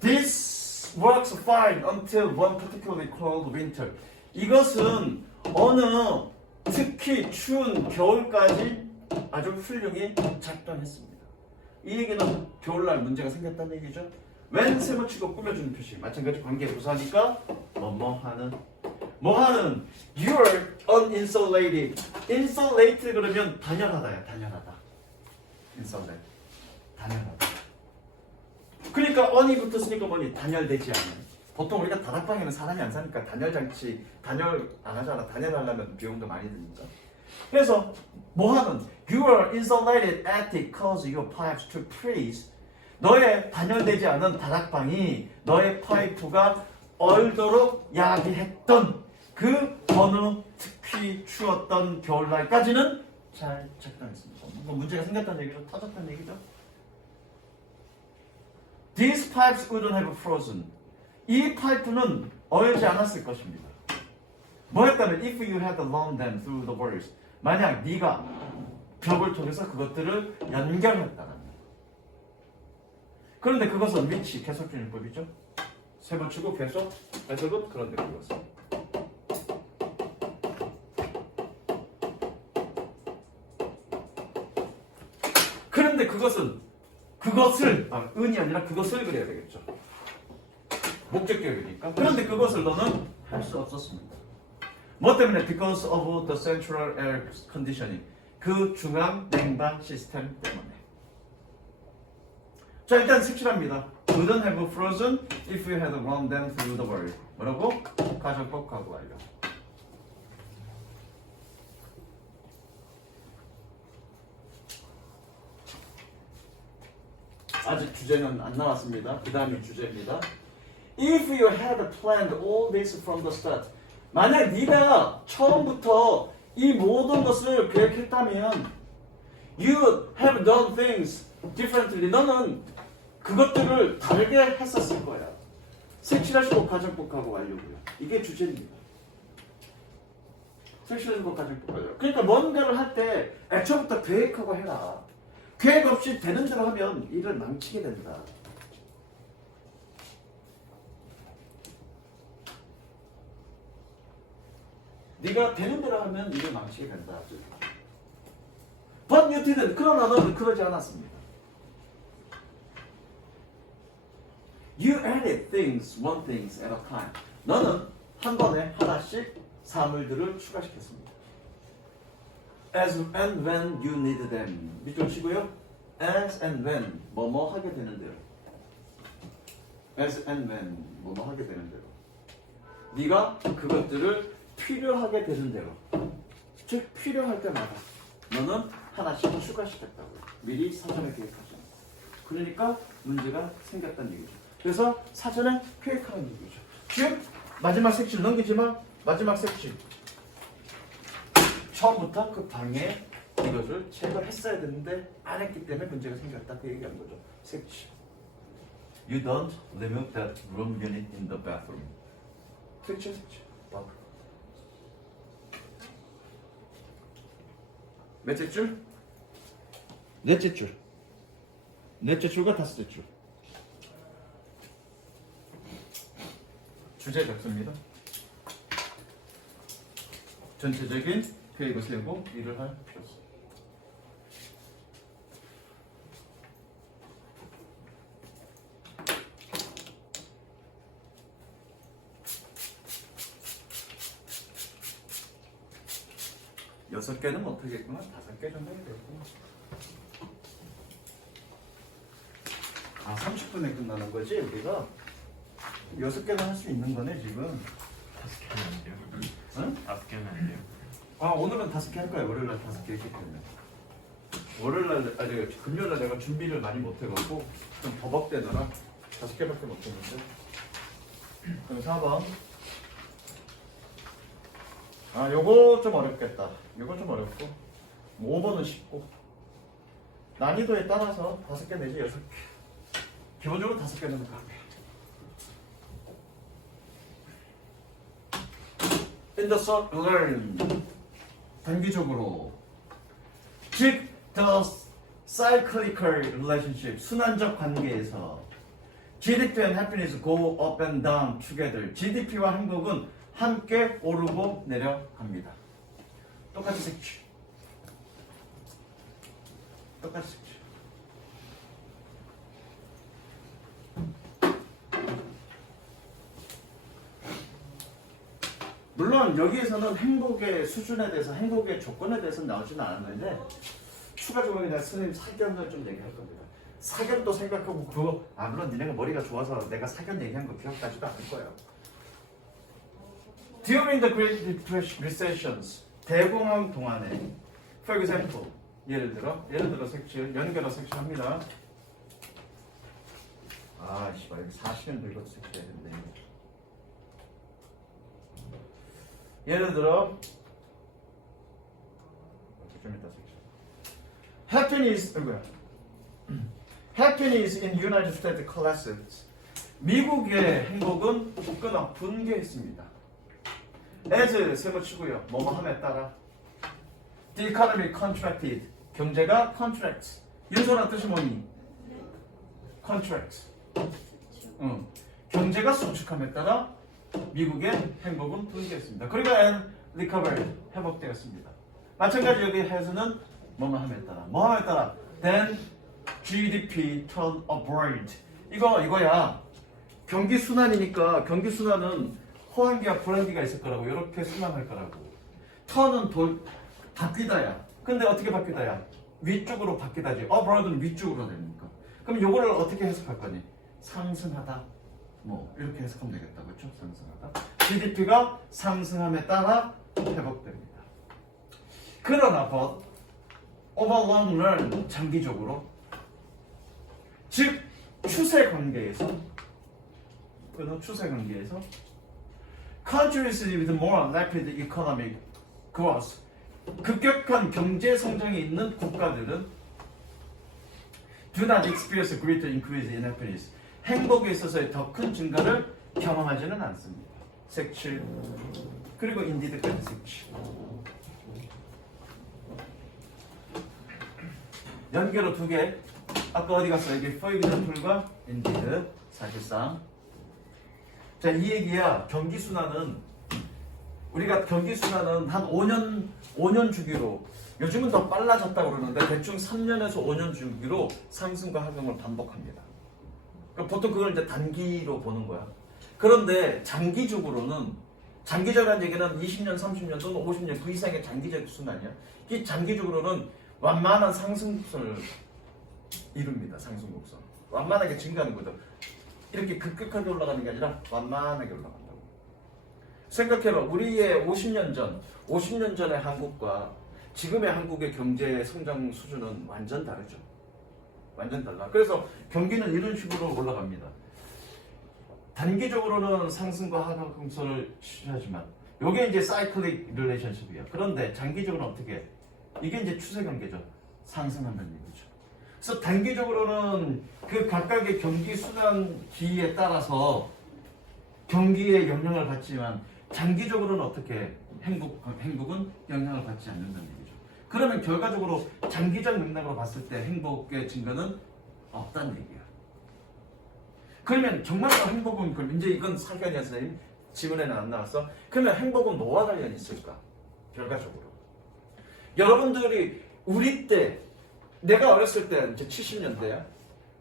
This works fine until one particularly cold winter. 이것은 어느 특히 추운 겨울까지 아주 훌륭히 작동했습니다. 이 얘기는 겨울날 문제가 생겼다는 얘기죠. when 세모치고 꾸며주는 표시 마찬가지 관계 부사니까 뭐하는 you're uninsulated. insulate 그러면 단열하다야. insulate 단열하다. 그러니까 on이 붙었으니까 뭐니? 단열되지 않는. 보통 우리가 다락방에는 사람이 안 사니까 단열장치 단열 안 하잖아. 단열하려면 비용도 많이 드니까. 그래서 뭐하는 your insulated attic cause your pipes to freeze. 너의 단열되지 않은 다락방이 너의 파이프가 얼도록 야기했던 그 어느 특히 추웠던 겨울날까지는 잘 작동했습니다. 뭐 문제가 생겼다는 얘기죠. 터졌다는 얘기죠. These pipes wouldn't have frozen. 이 파이프는 얼지 않았을 것입니다. 뭐였다면 if you had run them through the walls. 만약 네가 벽을 통해서 그것들을 연결했다면. 그런데 그것은 which 계속적인법이죠. 세 번 치고 계속 해석은 그런데 그것은. 그런데 그것을 은이 아니라 그것을 그려야 되겠죠. 목적격이니까. 그런데 그것을 너는 할 수 없었습니다. 뭐 때문에? Because of the central air conditioning. 그 중앙 냉방 시스템 때문에. 자, 일단 색칠합니다. wouldn't have frozen if you had run them through the world. 뭐라고? 가정법하고 완료. 아직 주제는 안 나왔습니다. 그 다음이 주제입니다. If you had planned all this from the start. 만약 네가 처음부터 이 모든 것을 계획했다면 You have done things differently. 너는 그것들을 다르게 했었을 거야. 색칠하시고 가정법하고 완료고요. 이게 주제입니다. 색칠하시고 가정법 완료. 그러니까 뭔가를 할 때 애초부터 계획하고 해라. 계획 없이 되는 대로 하면 일을 망치게 된다. 네가 되는 대로 하면 일을 망치게 된다. But you didn't. 그러나 너는 그러지 않았습니다. You added things, one things at a time. 너는 한 번에 하나씩 사물들을 추가시켰습니다. As and when you need them. 밑줄 치고요. As and when 뭐뭐 하게 되는 대로. As and when 뭐뭐 하게 되는 대로. 네가 그것들을 필요하게 되는 대로. 즉 필요할 때마다 너는 하나씩 추가시켰다고요. 미리 사전에 계획하잖아. 그러니까 문제가 생겼다는 얘기죠. 그래서 사전에 계획하는 얘기죠. 즉 마지막 색칠 넘기지만 마지막 색칠 처음부터 그 방에 이것을 제거했어야 되는데 안 했기 때문에 문제가 생겼다. 그 얘기한 거죠. 색칠. You don't remove that room unit in the bathroom. 색칠. 몇째 줄? 넷째 줄. 넷째 줄과 다섯째 줄. 주제 적습니다. 전체적인 계획을 세우고 일을 할 필요성. 여섯 개는 못하겠구나. 5개 정도 해야 되고. 30분에 끝나는 거지 우리가. 6개는 할 수 있는 거네 지금. 5개는 안 돼요. 응? 5개는 안 돼요. 오늘은 5개 할 거야. 월요일날 5개 했기 때문에. 월요일날 금요일날 내가 준비를 많이 못해갖고 좀 버벅대느라 5개밖에 못했는데. 그럼 4번. 요거 좀 어렵겠다. 요거 좀 어렵고 5번은 쉽고 난이도에 따라서 5개 내지 6개. 기본적으로 5개는 가게. In the short learn 단기적으로 즉 the cyclical relationship 순환적 관계에서 GDP and happiness go up and down together. GDP와 행복은 함께 오르고 내려갑니다. 똑같이 색칠. 똑같이 색칠. 물론 여기에서는 행복의 수준에 대해서 행복의 조건에 대해서 나오지는 않았는데 추가적으로 그냥 선생님 사견을 좀 얘기할 겁니다. 사견도 생각하고 그거 물론 니네가 머리가 좋아서 내가 사견 얘기한 거 기억나지도 않을 거예요. During the Great Recessions 대공황 동안에 for example 예를 들어 색칠 연결어 색칠합니다. 씨발 여기 40년도 이것도 색칠해야 된대. 예를 들어 좀 이따 색칠. Happiness in United States collapses. 미국의 행복은 끊어 붕괴했습니다. as 세모치고요. 뭐뭐함에 따라. The economy contracted. 경제가 contract. 윤소란 뜻이 뭐니? contract. 경제가 수축함에 따라 미국의 행복은 붕괴했습니다. 그리고 and recovered. 회복되었습니다. 마찬가지 여기 has는 뭐뭐함에 따라. 뭐함에 따라. Then GDP turn upward. 이거야. 경기 순환이니까 경기 순환은 호황기와 불황기가 있을 거라고 이렇게 순환할 거라고. 턴은 바뀌다야. 근데 어떻게 바뀌다야? 위쪽으로 바뀌다지. upward는 위쪽으로 되니까. 그럼 요거를 어떻게 해석할 거니? 상승하다. 뭐 이렇게 해석하면 되겠다. 그렇죠? 상승하다. GDP가 상승함에 따라 회복됩니다. 그러나 but over long run 장기적으로 즉 추세 관계에서 countries with more rapid economic growth 급격한 경제 성장이 있는 국가들은 do not experience greater increase in happiness 행복에 있어서의 더 큰 증가를 경험하지는 않습니다. 색칠 그리고 인디드까지 색칠 연결어 두 개. 아까 어디 갔어? 이게 for example과 indeed 사실상 자, 이 얘기야. 경기순환은 우리가 경기순환은 한 5년 주기로 요즘은 더 빨라졌다고 그러는데 대충 3년에서 5년 주기로 상승과 하강을 반복합니다. 그러니까 보통 그걸 이제 단기로 보는 거야. 그런데 장기적으로는 장기적이라는 얘기는 20년, 30년 또는 50년 그 이상의 장기적 순환이야. 이 장기적으로는 완만한 상승선을 이룹니다. 상승곡선. 완만하게 증가하는 거죠. 이렇게 급격하게 올라가는 게 아니라 완만하게 올라간다고. 생각해봐. 우리의 50년 전의 한국과 지금의 한국의 경제 성장 수준은 완전 다르죠. 완전 달라. 그래서 경기는 이런 식으로 올라갑니다. 단기적으로는 상승과 하강선을 취하지만 이게 이제 사이클릭 릴레이션십이야. 그런데 장기적으로는 어떻게 해? 이게 이제 추세 관계죠. 상승한다는 얘기죠. 그래서 단기적으로는 그 각각의 경기 순환기에 따라서 경기에 영향을 받지만 장기적으로는 어떻게 행복은 영향을 받지 않는다는 얘기죠. 그러면 결과적으로 장기적 맥락으로 봤을 때 행복의 증가는 없다는 얘기야. 그러면 정말로 행복은 그럼 이제 이건 사견이야 선생님 지문에는 안 나왔어. 그러면 행복은 뭐와 관련이 있을까? 결과적으로 여러분들이 우리 때 내가 어렸을 때 이제 70년대야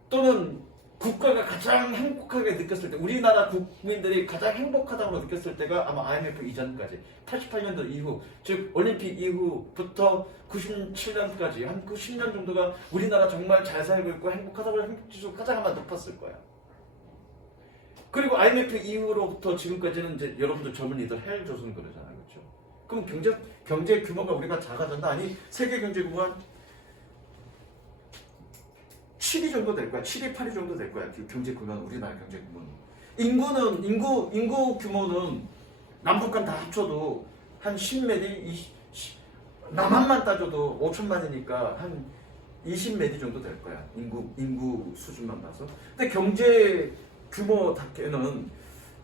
또는 국가가 가장 행복하게 느꼈을 때 우리나라 국민들이 가장 행복하다고 느꼈을 때가 아마 IMF 이전까지 88년도 이후 즉 올림픽 이후부터 97년까지 한 90년 정도가 우리나라 정말 잘 살고 있고 행복하다고 행복지수가 가장 아마 높았을 거야. 그리고 IMF 이후로부터 지금까지는 이제 여러분들 젊은이들 헬조선 그러잖아요. 그렇죠? 그럼 경제 규모가 우리가 작아졌나? 아니 세계 경제 규모가 7위 정도 될 거야. 7위, 8위 정도 될 거야. 경제 규모는 우리나라 경제 규모는. 인구 규모는 남북한 다 합쳐도 한 10매디, 남한만 따져도 5천만이니까 한 20매디 정도 될 거야. 인구 수준만 봐서. 근데 경제 규모 답게는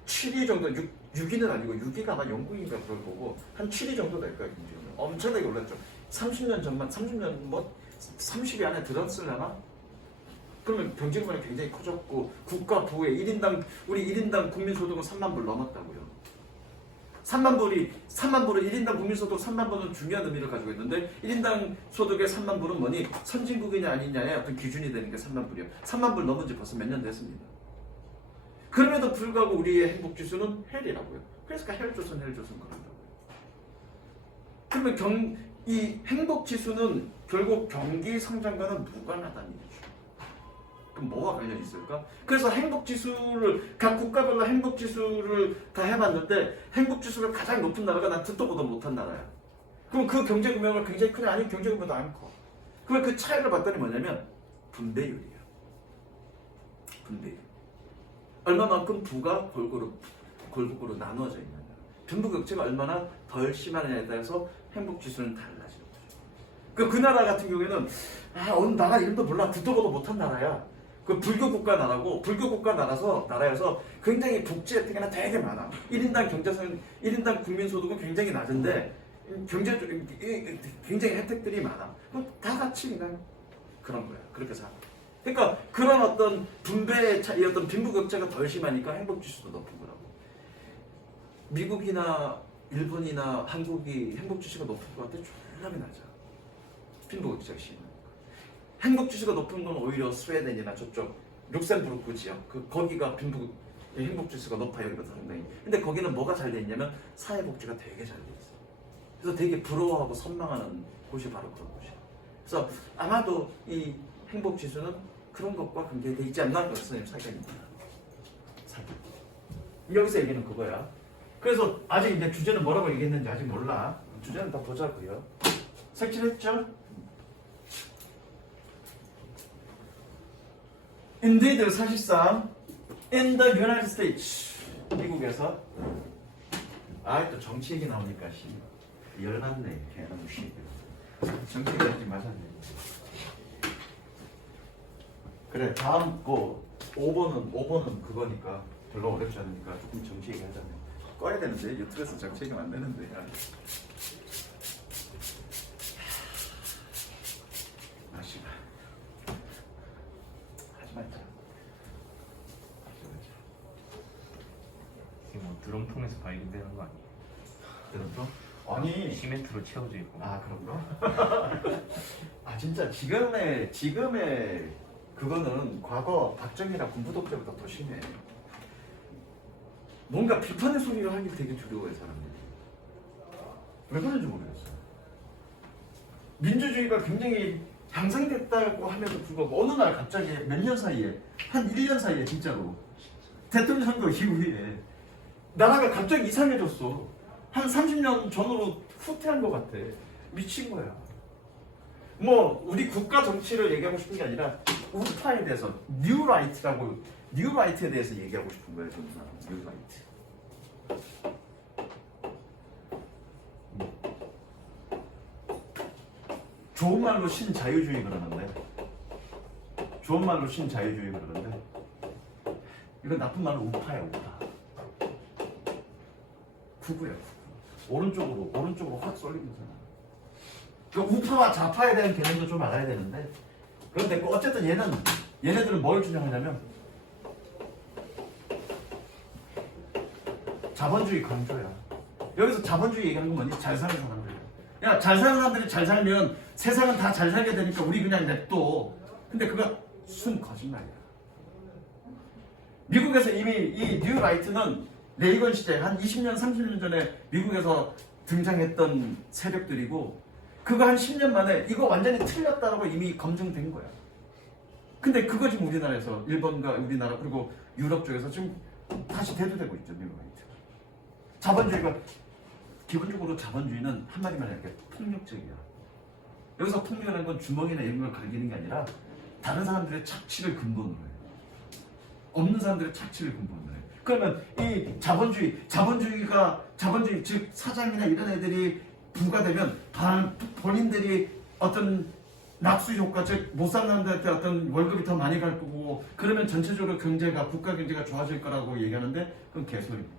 7위 정도, 6위는 아니고 6위가 아마 영국인가 그럴 거고 한 7위 정도 될 거야. 경제는. 엄청나게 올랐죠. 30년 전만, 30년 뭐 30위 안에 들었으려나? 그러면 경제 규모는 굉장히 커졌고 국가 부의 우리 1인당 국민소득은 3만 불 넘었다고요. 3만 불을 1인당 국민소득 3만 불은 중요한 의미를 가지고 있는데 1인당 소득의 3만 불은 뭐니? 선진국이냐 아니냐의 어떤 기준이 되는 게 3만 불이요. 3만 불 넘은 지 벌써 몇 년 됐습니다. 그럼에도 불구하고 우리의 행복지수는 헬이라고요. 그래서 헬조선 그런다고요. 그러면 이 행복지수는 결국 경기 성장과는 무관하다는 얘기죠. 그럼 뭐와 관련이 있을까? 그래서 행복지수를 각 국가별로 행복지수를 다 해봤는데 행복지수가 가장 높은 나라가 난 듣도 보도 못한 나라야. 그럼 그 경제 규모가 굉장히 크냐? 아니면 경제 규모도 안 커. 그러면 그 차이를 봤더니 뭐냐면 분배율이야. 분배율. 얼마만큼 부가 골고루 나누어져 있느냐. 빈부격차가 얼마나 덜 심하느냐에 따라서 행복지수는 달라지는 거죠. 그 나라 같은 경우에는 어느 나라 이름도 몰라. 듣도 보도 못한 나라야. 그 불교 국가 나라고 불교 국가 나라여서 굉장히 복지 혜택이나 되게 많아. 1인당 국민 소득은 굉장히 낮은데 굉장히 혜택들이 많아. 그럼 다 같이 그냥 그런 거야. 그렇게 살아. 그러니까 그런 어떤 분배의 차이, 어떤 빈부격차가 덜 심하니까 행복지수도 높은 거라고. 미국이나 일본이나 한국이 행복지수가 높은 것 같아 졸라게 낮아. 빈부격차가 심하니까. 행복지수가 높은 건 오히려 스웨덴이나 저쪽 룩셈부르크 지역 거기가 행복지수가 높아요. 여기보다 상당히. 근데 거기는 뭐가 잘 돼 있냐면 사회복지가 되게 잘 돼 있어. 그래서 되게 부러워하고 선망하는 곳이 바로 그런 곳이야. 그래서 아마도 이 행복지수는 그런 것과 관계되어 있지 않나? 선생님 사견입니다. 여기서 얘기는 그거야. 그래서 아직 이제 주제는 뭐라고 얘기했는지 아직 몰라. 주제는 다 보자고요. 색칠했죠? Indeed, 사실상 in the United States, 미국에서 또 정치 얘기 나오니까 열받네. 개놈 씨. 정치 얘기 하지 마셨네. 그래, 다음 거 5번은 그거니까 별로 어렵지 않으니까 조금 정치 얘기 하자면 꺼야 되는데 유튜브에서 정치 얘기 안 되는데. 마시마. 하지 말자. 이게 뭐 드럼통에서 발견되는 거 아니에요? 들었어? 아니. 시멘트로 채워져 있고. 그런가? 진짜 지금의 그거는 과거 박정희랑 군부독 때보다 더 심해. 뭔가 비판의 소리를 하기 되게 두려워해 사람들이. 왜 그런지 모르겠어. 민주주의가 굉장히 향상됐다고 함에도 불구하고 어느 날 갑자기 몇 년 사이에 한 1년 사이에 진짜로 대통령 선거 이후에 나라가 갑자기 이상해졌어. 한 30년 전으로 후퇴한 것 같아. 미친 거야. 뭐 우리 국가 정치를 얘기하고 싶은 게 아니라 우파에 대해서 뉴라이트에 대해서 얘기하고 싶은 거예요. 저는 뉴라이트. 좋은 말로 신자유주의 그러는데 이건 나쁜 말로 우파야. 우파. 구구야. 오른쪽으로 확 쏠리면서. 그 우파와 좌파에 대한 개념도 좀 알아야 되는데, 그런데 어쨌든 얘네들은 뭘 주장하냐면 자본주의 강조야. 여기서 자본주의 얘기하는 건 뭐니? 잘 사는 사람들. 야, 잘 사는 사람들이 잘 살면 세상은 다 잘 살게 되니까 우리 그냥 냅둬. 근데 그거 순 거짓말이야. 미국에서 이미 이 뉴라이트는 레이건 시대 한 20년, 30년 전에 미국에서 등장했던 세력들이고, 그거 한 10년 만에 이거 완전히 틀렸다라고 이미 검증된 거야. 근데 그거 지금 우리나라에서 일본과 우리나라 그리고 유럽 쪽에서 지금 다시 대두되고 있죠. 뉴라이트. 자본주의가 기본적으로 자본주의는 한마디만 이렇게 폭력적이야. 여기서 폭력이라는 건 주먹이나 이런 걸 갈기는 게 아니라 다른 사람들의 착취를 근본으로 해요. 없는 사람들의 착취를 근본으로 해요. 그러면 이 자본주의 즉 사장이나 이런 애들이 부과되면 본인들이 어떤 낙수 효과, 즉 못 사는 사람들한테 어떤 월급이 더 많이 갈 거고, 그러면 전체적으로 국가 경제가 좋아질 거라고 얘기하는데 그건 개소리입니다.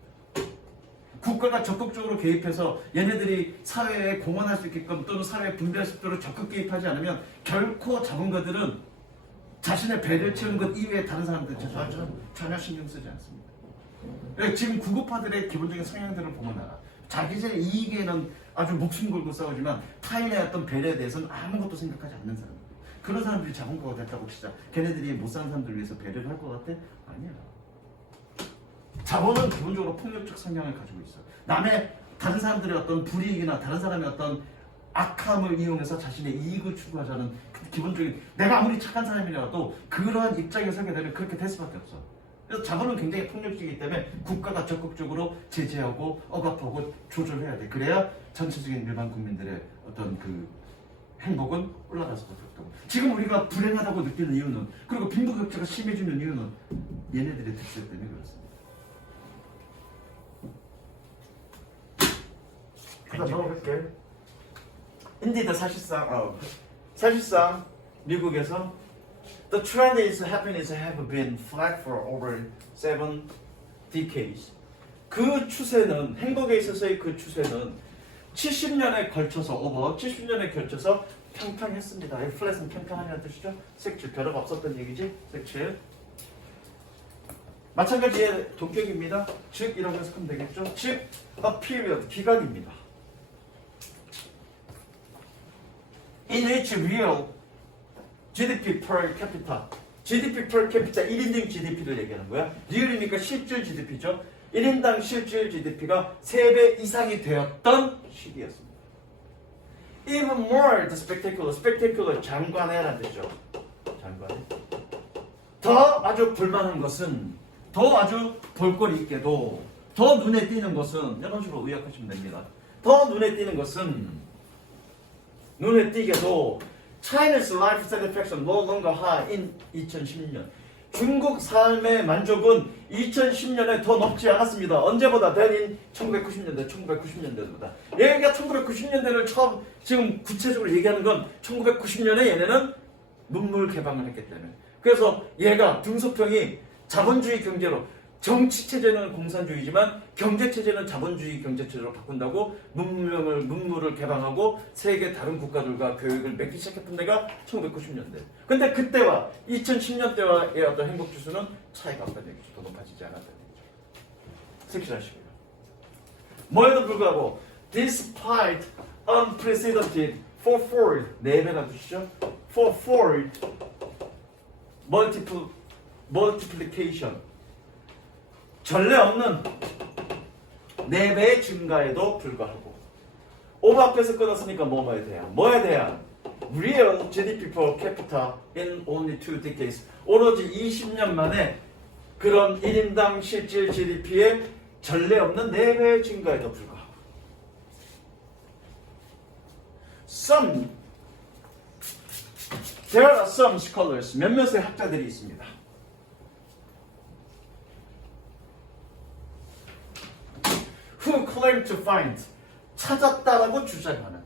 국가가 적극적으로 개입해서 얘네들이 사회에 공헌할 수 있게끔 또는 사회에 분배할 수 있도록 적극 개입하지 않으면 결코 자본가들은 자신의 배를 채우는 것 이외에 다른 사람들 전혀 신경 쓰지 않습니다. 그러니까 지금 구급파들의 기본적인 성향들을 보면 알아. 자기의 이익에는 아주 목숨 걸고 싸우지만 타인의 어떤 배려에 대해서는 아무것도 생각하지 않는 사람들. 그런 사람들이 자본가가 됐다고 치자. 걔네들이 못 사는 사람들을 위해서 배려를 할 것 같아? 아니야. 자본은 기본적으로 폭력적 성향을 가지고 있어. 다른 사람들의 어떤 불이익이나 다른 사람의 어떤 악함을 이용해서 자신의 이익을 추구하자는 기본적인, 내가 아무리 착한 사람이라도 그러한 입장에 서게 되면 그렇게 될 수밖에 없어. 그래서 자본은 굉장히 폭력적이기 때문에 국가가 적극적으로 제재하고 억압하고 조절해야 돼. 그래야 전체적인 일반 국민들의 어떤 그 행복은 올라갈 수밖에 없다고. 지금 우리가 불행하다고 느끼는 이유는, 그리고 빈부격차가 심해지는 이유는 얘네들의 특색 때문에 그렇습니다. 그다음 넘어갈게. 인디드 사실상 미국에서 the Chinese happiness have been flat for over 7 decades. 그 추세는, 행복에 있어서의 그 추세는 70년에 걸쳐서 평평했습니다. 플랫은 평평하냐는 뜻이죠. 색칠 별로 없었던 얘기지. 색칠 마찬가지의 동격입니다. 즉 이라고 해석하면 되겠죠. 즉 a period, 기간입니다. in which real GDP per capita, GDP per capita 1인당 GDP를 얘기하는 거야. 리얼이니까 실질 GDP죠. 1인당 실질 GDP가 3배 이상이 되었던 시기였습니다. Even more the spectacular, 장관해라는 뜻이죠. 장관해. 더 아주 불만한 것은 더 아주 볼거리 있게도 더 눈에 띄는 것은 이런 식으로 의역하시면 됩니다. 더 눈에 띄는 것은 눈에 띄게도 China's life satisfaction no longer high in 2010년. 중국 삶의 만족은 2010년에 더 높지 않았습니다. 언제보다 than 1990년대보다. 얘가 1990년대를 처음 지금 구체적으로 얘기하는 건 1990년에 얘네는 문물 개방을 했기 때문에. 그래서 얘가 등소평이 자본주의 경제로 정치 체제는 공산주의지만 경제 체제는 자본주의 경제 체제로 바꾼다고 문물을 개방하고 세계 다른 국가들과 교육을 맺기 시작했던 데가 1990년대. 근데 그때와 2010년대와의 어떤 행복 지수는 차이가 없다는 얘기죠. 더 높아지지 않았다는 얘기죠. 색칠하시고요. 뭐에도 불구하고 despite unprecedented fourfold 4배나 주시죠. fourfold multiplication 전례 없는 4배의 증가에도 불구하고 오버 앞에서 끊었으니까 뭐뭐에 대한 뭐에 대한 real GDP per capita in only 2 decades 오로지 20년 만에 그런 1인당 실질 GDP의 전례 없는 4배의 증가에도 불구하고 there are some scholars 몇몇의 학자들이 있습니다. who claim to find 찾았다라고 주장하는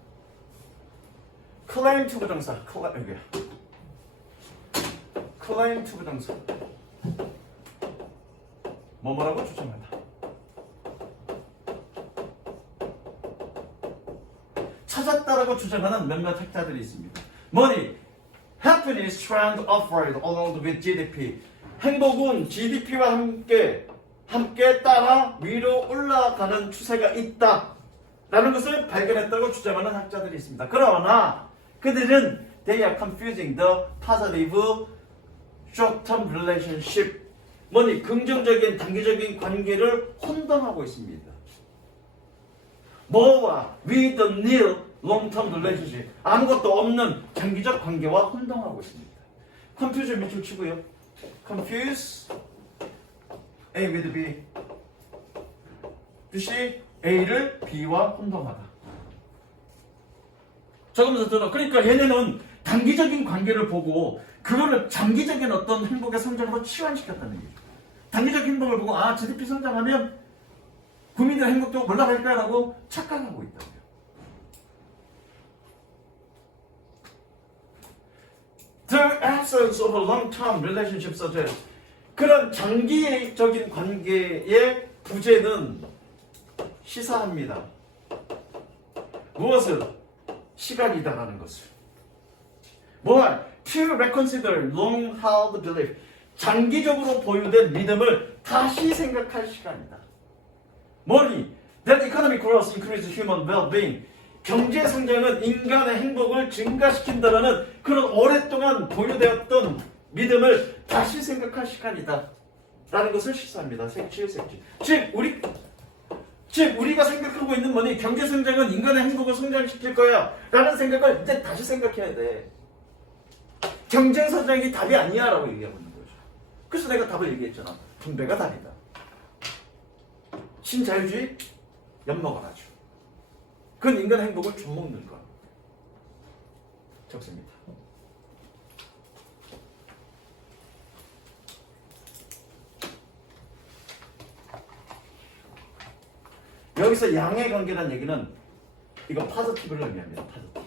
claim to 부정사 여기야 claim to 부정사 뭐뭐라고 주장하다 찾았다라고 주장하는 몇몇 학자들이 있습니다. 뭐니? Happiness trend upward along with GDP 행복은 GDP와 함께 따라 위로 올라가는 추세가 있다라는 것을 발견했다고 주장하는 학자들이 있습니다. 그러나 그들은 they are confusing the positive short-term relationship 뭐니 긍정적인 단기적인 관계를 혼동하고 있습니다. 뭐와 with the nil long-term relationship 아무것도 없는 장기적 관계와 혼동하고 있습니다. confuse 밑줄 치고요. confuse A with B 뜻이 A를 B와 혼동하다. 조금 더 그러니까 얘네는 단기적인 관계를 보고 그거를 장기적인 어떤 행복의 성장으로 치환시켰다는 얘기죠. 단기적인 행복을 보고 아 GDP 성장하면 국민들의 행복도 올라갈 거라고 착각하고 있다고요. The absence of a long-term relationship suggests 그런 장기적인 관계의 부재는 시사합니다. 무엇을? 시간이다라는 것을. 뭐야? To reconsider long-held belief. 장기적으로 보유된 믿음을 다시 생각할 시간이다. 뭐니? That economic growth increases human well-being. 경제 성장은 인간의 행복을 증가시킨다라는 그런 오랫동안 보유되었던 믿음을 다시 생각할 시간이다 라는 것을 시사합니다. 색칠. 즉 우리가 생각하고 있는 뭐니 경제 성장은 인간의 행복을 성장시킬 거야 라는 생각을 이제 다시 생각해야 돼. 경제 성장이 답이 아니야 라고 얘기하고 있는 거죠. 그래서 내가 답을 얘기했잖아. 분배가 답이다. 신자유주의 엿먹어라죠. 그건 인간의 행복을 좀 먹는 거. 적습니다. 여기서 양의 관계란 얘기는 이거 파저티브를 의미합니다. 파저티브.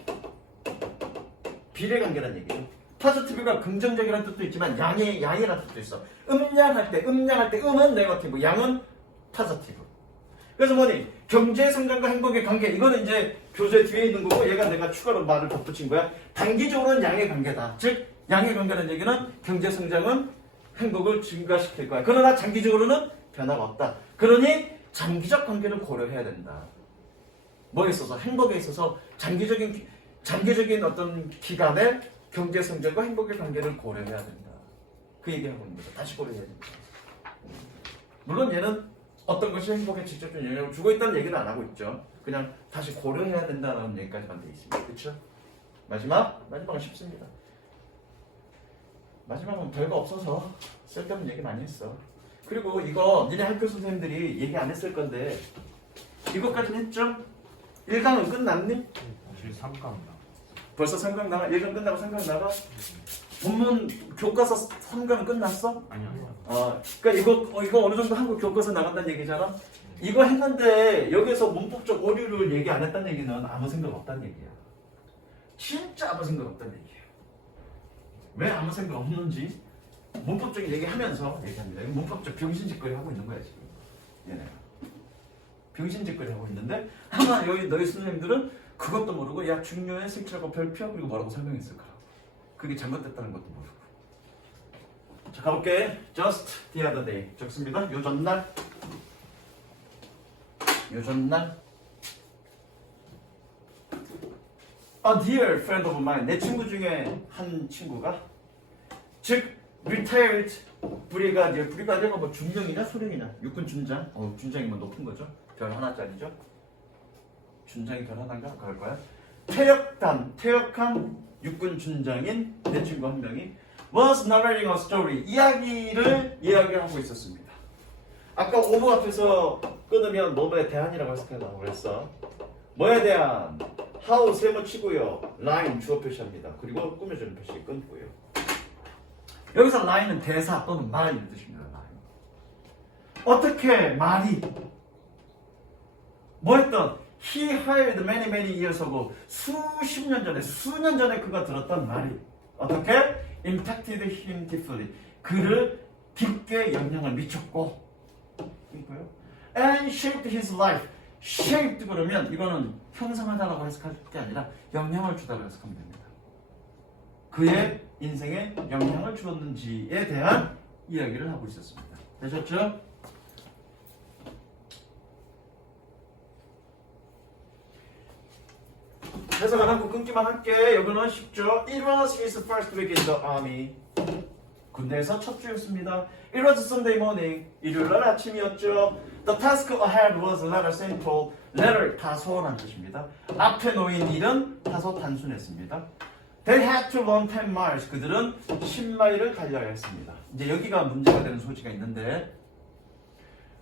비례 관계란 얘기죠. 파저티브가 긍정적이라는 뜻도 있지만 양이라는 뜻도 있어. 음양할 때 음은 네거티브, 양은 파저티브. 그래서 뭐니? 경제 성장과 행복의 관계 이거는 이제 교재 뒤에 있는 거고 얘가 내가 추가로 말을 덧붙인 거야. 단기적으로는 양의 관계다. 즉 양의 관계라는 얘기는 경제 성장은 행복을 증가시킬 거야. 그러나 장기적으로는 변화가 없다. 그러니 장기적 관계를 고려해야 된다. 뭐에 있어서? 행복에 있어서 장기적인 어떤 기간에 경제 성장과 행복의 관계를 고려해야 된다. 그 얘기하고 있는 거죠. 다시 고려해야 된다. 물론 얘는 어떤 것이 행복에 직접적인 영향을 주고 있다는 얘기는 안 하고 있죠. 그냥 다시 고려해야 된다는 얘기까지만 돼 있습니다. 그렇죠? 마지막은 쉽습니다. 마지막은 별거 없어서 쓸데없는 얘기 많이 했어. 그리고 이거 니네 학교 선생님들이 얘기 안 했을 건데 이것까지는 했죠? 1강은 끝났니? 사실 3강 나. 벌써 3강 나가? 1강 끝나고 3강 나가? 본문 교과서 3강 끝났어? 아니 아니야. 그러니까 이거 어느 정도 한국 교과서 나간다는 얘기잖아. 이거 했는데 여기서 문법적 오류를 얘기 안 했다는 얘기는 아무 생각 없다는 얘기야. 진짜 아무 생각 없다는 얘기야. 왜 아무 생각 없는지 문법적인 얘기하면서 얘기합니다. 이거 문법적 병신짓거리 하고 있는 거야 지금. 얘네가 병신짓거리 하고 있는데 아마 여기 너희 선생님들은 그것도 모르고 야 중요해 색칠하고 별표 그리고 뭐라고 설명했을 거라고. 그게 잘못됐다는 것도 모르고. 자 가볼게. Just the other day 적습니다. 요 전날 A dear friend of mine 내 친구 중에 한 친구가 즉 retired 브리가디어가 뭐 중령이냐 소령이냐 육군 준장 준장이면 높은 거죠. 별 하나짜리죠. 준장이 별 하나인가 그럴 거야. 퇴역한 육군 준장인 내 친구 한 명이 was narrating a story 이야기를 이야기하고 있었습니다. 아까 오브 앞에서 끊으면 뭐에 대한이라고 해석하려고 그랬어. 뭐에 대한 how 세모 치고요. line 주어 표시합니다. 그리고 꾸며주는 표시 끊고요. 여기서 line은 대사 또는 말이라는 뜻입니다. line. 어떻게 말이 뭐 했던 he hired many years ago 수년 전에 그가 들었던 말이 어떻게 impacted him deeply 그를 깊게 영향을 미쳤고 이거요. and shaped his life shaped 그러면 이거는 형성하다라고 해석할 게 아니라 영향을 주다라고 해석하면 됩니다. 그의 인생에 영향을 주었는지에 대한 이야기를 하고 있었습니다. 되셨죠? 해석을 하고 끊기만 할게. 여기는 쉽죠? It was his first week in the army. 군대에서 첫 주였습니다. It was Sunday morning. 일요일날 아침이었죠. The task ahead was rather simple. rather 다소란 뜻입니다. 앞에 놓인 일은 다소 단순했습니다. They had to run 10 miles. 그들은 10마일을 달려야 했습니다. 이제 여기가 문제가 되는 소지가 있는데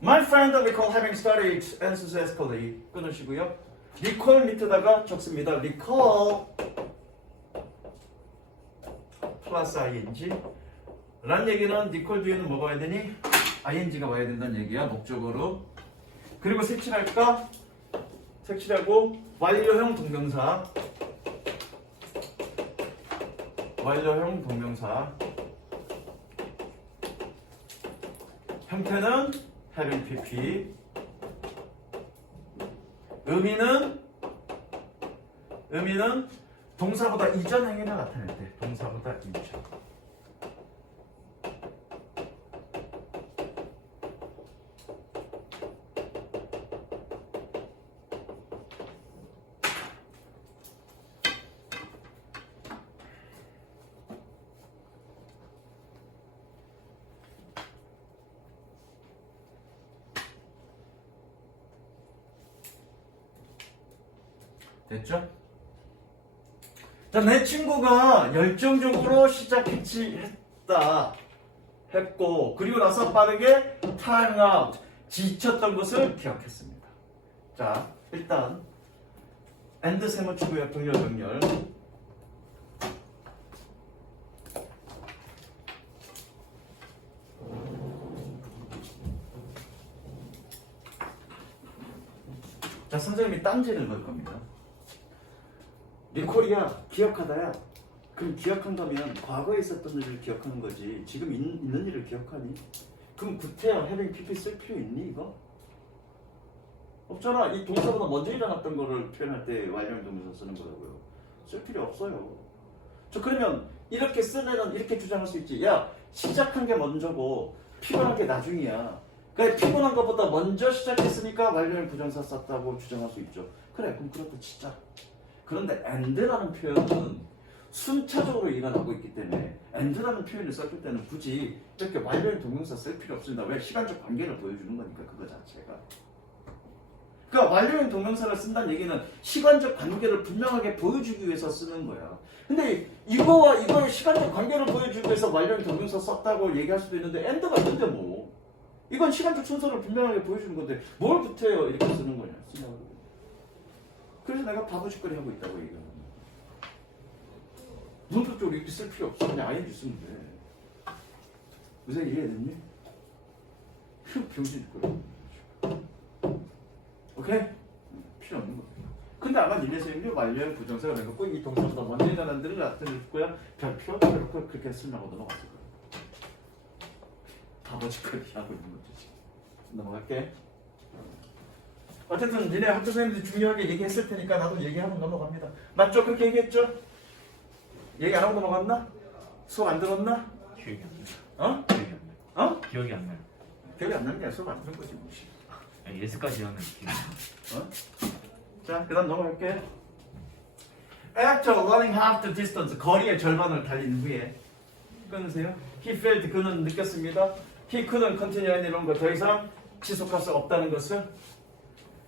My friend recalled having studied enthusiastically. 끊으시고요. recall 밑에다가 적습니다. recall 플러스 ing 라는 얘기는 recall 뒤에는 뭐가 와야 되니? ing가 와야 된다는 얘기야. 목적어로. 그리고 색칠할까? 색칠하고 완료형 동명사 형태는 having pp 의미는 동사보다 이전 행위를 나타낼 때 동사보다 이전 됐죠? 자, 내 친구가 열정적으로 했고 그리고 나서 빠르게 time out 지쳤던 것을 기억했습니다. 자, 일단 and 세모 치고요. 병렬 자, 선생님이 딴지를 걸 겁니다. 리콜이야 기억하다야. 그럼 기억한다면 과거에 있었던 일을 기억하는 거지 지금 있는 일을 기억하니? 그럼 구태여 having pp 쓸 필요 있니 이거? 없잖아. 이 동사보다 먼저 일어났던 거를 표현할 때 완료형 동사 쓰는 거라고요. 쓸 필요 없어요. 저 그러면 이렇게 쓰면은 이렇게 주장할 수 있지. 야 시작한 게 먼저고 피곤한 게 나중이야. 그러니까 피곤한 것보다 먼저 시작했으니까 완료형 부정사 썼다고 주장할 수 있죠. 그래 그럼 그렇다 치자. 그런데 and라는 표현은 순차적으로 일어나고 있기 때문에 and라는 표현을 썼을 때는 굳이 이렇게 완료형 동명사 쓸 필요 없습니다. 왜? 시간적 관계를 보여주는 거니까 그거 자체가. 그러니까 완료형 동명사를 쓴다는 얘기는 시간적 관계를 분명하게 보여주기 위해서 쓰는 거야. 근데 이거와 이거의 시간적 관계를 보여주기 위해서 완료형 동명사 썼다고 얘기할 수도 있는데 and가 있는데 뭐 이건 시간적 순서를 분명하게 보여주는 건데 뭘 붙여요 이렇게 쓰는 거냐 쓰냐고. 그래서 내가 바보짓거리 하고 있다고 얘기하는 거야. 문법적으로 이렇게 쓸 필요 없어. 그냥 ing 쓰면 돼. 무슨 이해됐니? 병신짓거리. 오케이? 필요 없는 거야. 근데 아마 니네 선생님이 완료형 부정사가 되고 이 동사보다 먼저 일어난 데를 나타낼 거야. 별표 별표 그렇게 쓰려고 넘어갔을 거야. 바보짓거리 하고 있는 거지 지금. 넘어갈게. 어쨌든 니네 학교 선생님들이 중요하게 얘기했을 테니까 나도 얘기하고 넘어갑니다. 맞죠? 그렇게 얘기했죠? 얘기 안 하고 넘어갔나? 수업 안 들었나? 기억이 안 나요. 어? 기억이 안 나요. 어? 기억이 안 나요. 기억이 안 나는 게 수업 안 들은 거지 뭐. 아니, 예스까지 하는 기억. 어? 자, 그 다음 넘어갈게. After running half the distance, 거리의 절반을 달린 후에 끊으세요. He felt, 그는 느꼈습니다. He couldn't continue any longer, 더 이상 지속할 수 없다는 것을.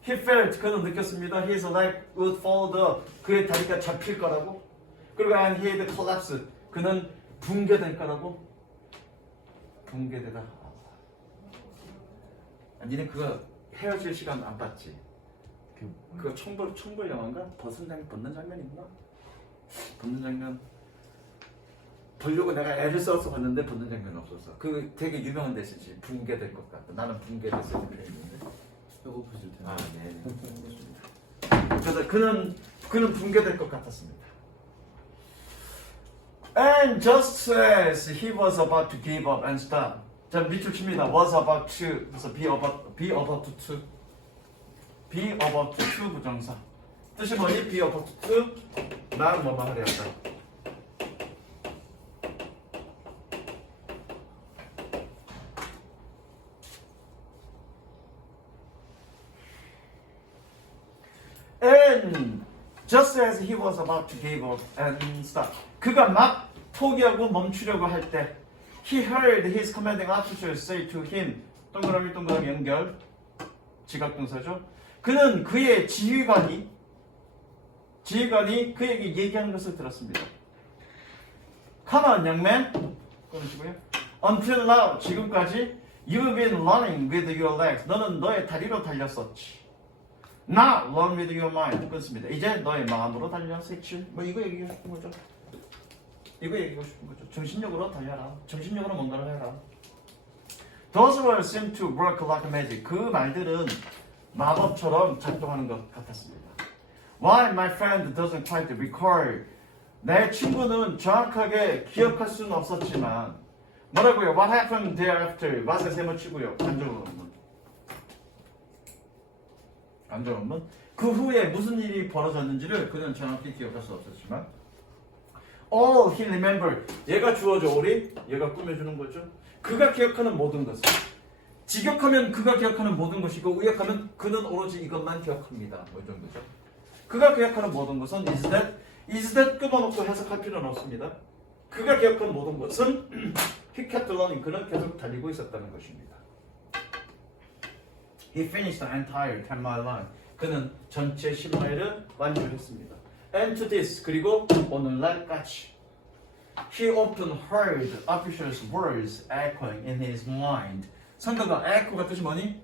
He felt, 그는 느꼈습니다. His leg would fall the, 그의 다리가 잡힐 거라고. 그리고 and he had collapsed, 그는 붕괴될 거라고. 붕괴되다. 아, 니네 그거 헤어질 시간 안 봤지? 그게 뭐예요? 그거 청벌 영화인가? 벗는 장면 있나? 벗는 장면 보려고 내가 애를 써서 봤는데 벗는 장면 없었어. 그 되게 유명한 대시지. 붕괴될 것 같다. 나는 붕괴됐을 때 표현인데. 배고프실 텐데. 아, 네. 그래서 그는 붕괴될 것 같았습니다. And just as he was about to give up and stop. 자, 밑줄 칩니다. Was about to. 그래서 be about to. be about to 부정사. 뜻이 뭐니? be about to. 나는 뭐뭐 하려 한다. And just as he was about to give up and stop. 그가 막 포기하고 멈추려고 할 때 he heard his commanding officer say to him 동그라미 연결 지각동사죠. 그는 그의 지휘관이 그에게 얘기하는 것을 들었습니다. Come on, young man. 끊으시고요. Until now, 지금까지 you've been running with your legs. 너는 너의 다리로 달렸었지. Now run with your mind. 끊습니다. 이제 너의 마음으로 달려. 색칠. 뭐 이거 얘기하고 싶은 거죠. 이거 얘기하고 싶은 거죠. 정신력으로 달려라. 정신력으로 뭔가를 해라. Those words seem to work like magic. 그 말들은 마법처럼 작동하는 것 같았습니다. While my friend doesn't quite recall. 내 친구는 정확하게 기억할 수는 없었지만 뭐라고요? What happened thereafter? what을 세모치고요. 안정원문. 그 후에 무슨 일이 벌어졌는지를 그는 정확히 기억할 수 없었지만 All he remembered. 얘가 주어져 오리. 얘가 꾸며주는 거죠. 그가 기억하는 모든 것을. 직역하면 그가 기억하는 모든 것이고 의역하면 그는 오로지 이것만 기억합니다. 뭐 이 정도죠. 그가 기억하는 모든 것은 is that 끊어놓고 해석할 필요는 없습니다. 그가 기억한 모든 것은 he kept running. 그는 계속 달리고 있었다는 것입니다. He finished the entire 10-mile run. 그는 전체 10마일을 완주했습니다. And to this, 그리고 오늘날까지. He often heard officers' words echoing in his mind. 상대가 echo가 뜻이 뭐니?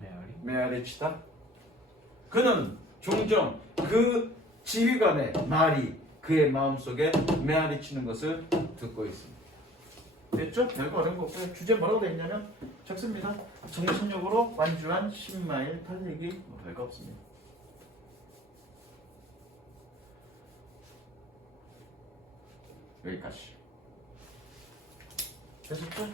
메아리. 메아리치다. 그는 종종 그 지휘관의 말이 그의 마음속에 메아리치는 것을 듣고 있습니다. 됐죠? 별거 어려운 거 없고요. 주제 뭐라고 되어 있냐면 적습니다. 정신력으로 완주한 10마일 달리기. 뭐 별거 없습니다. 여기까지. 됐었죠?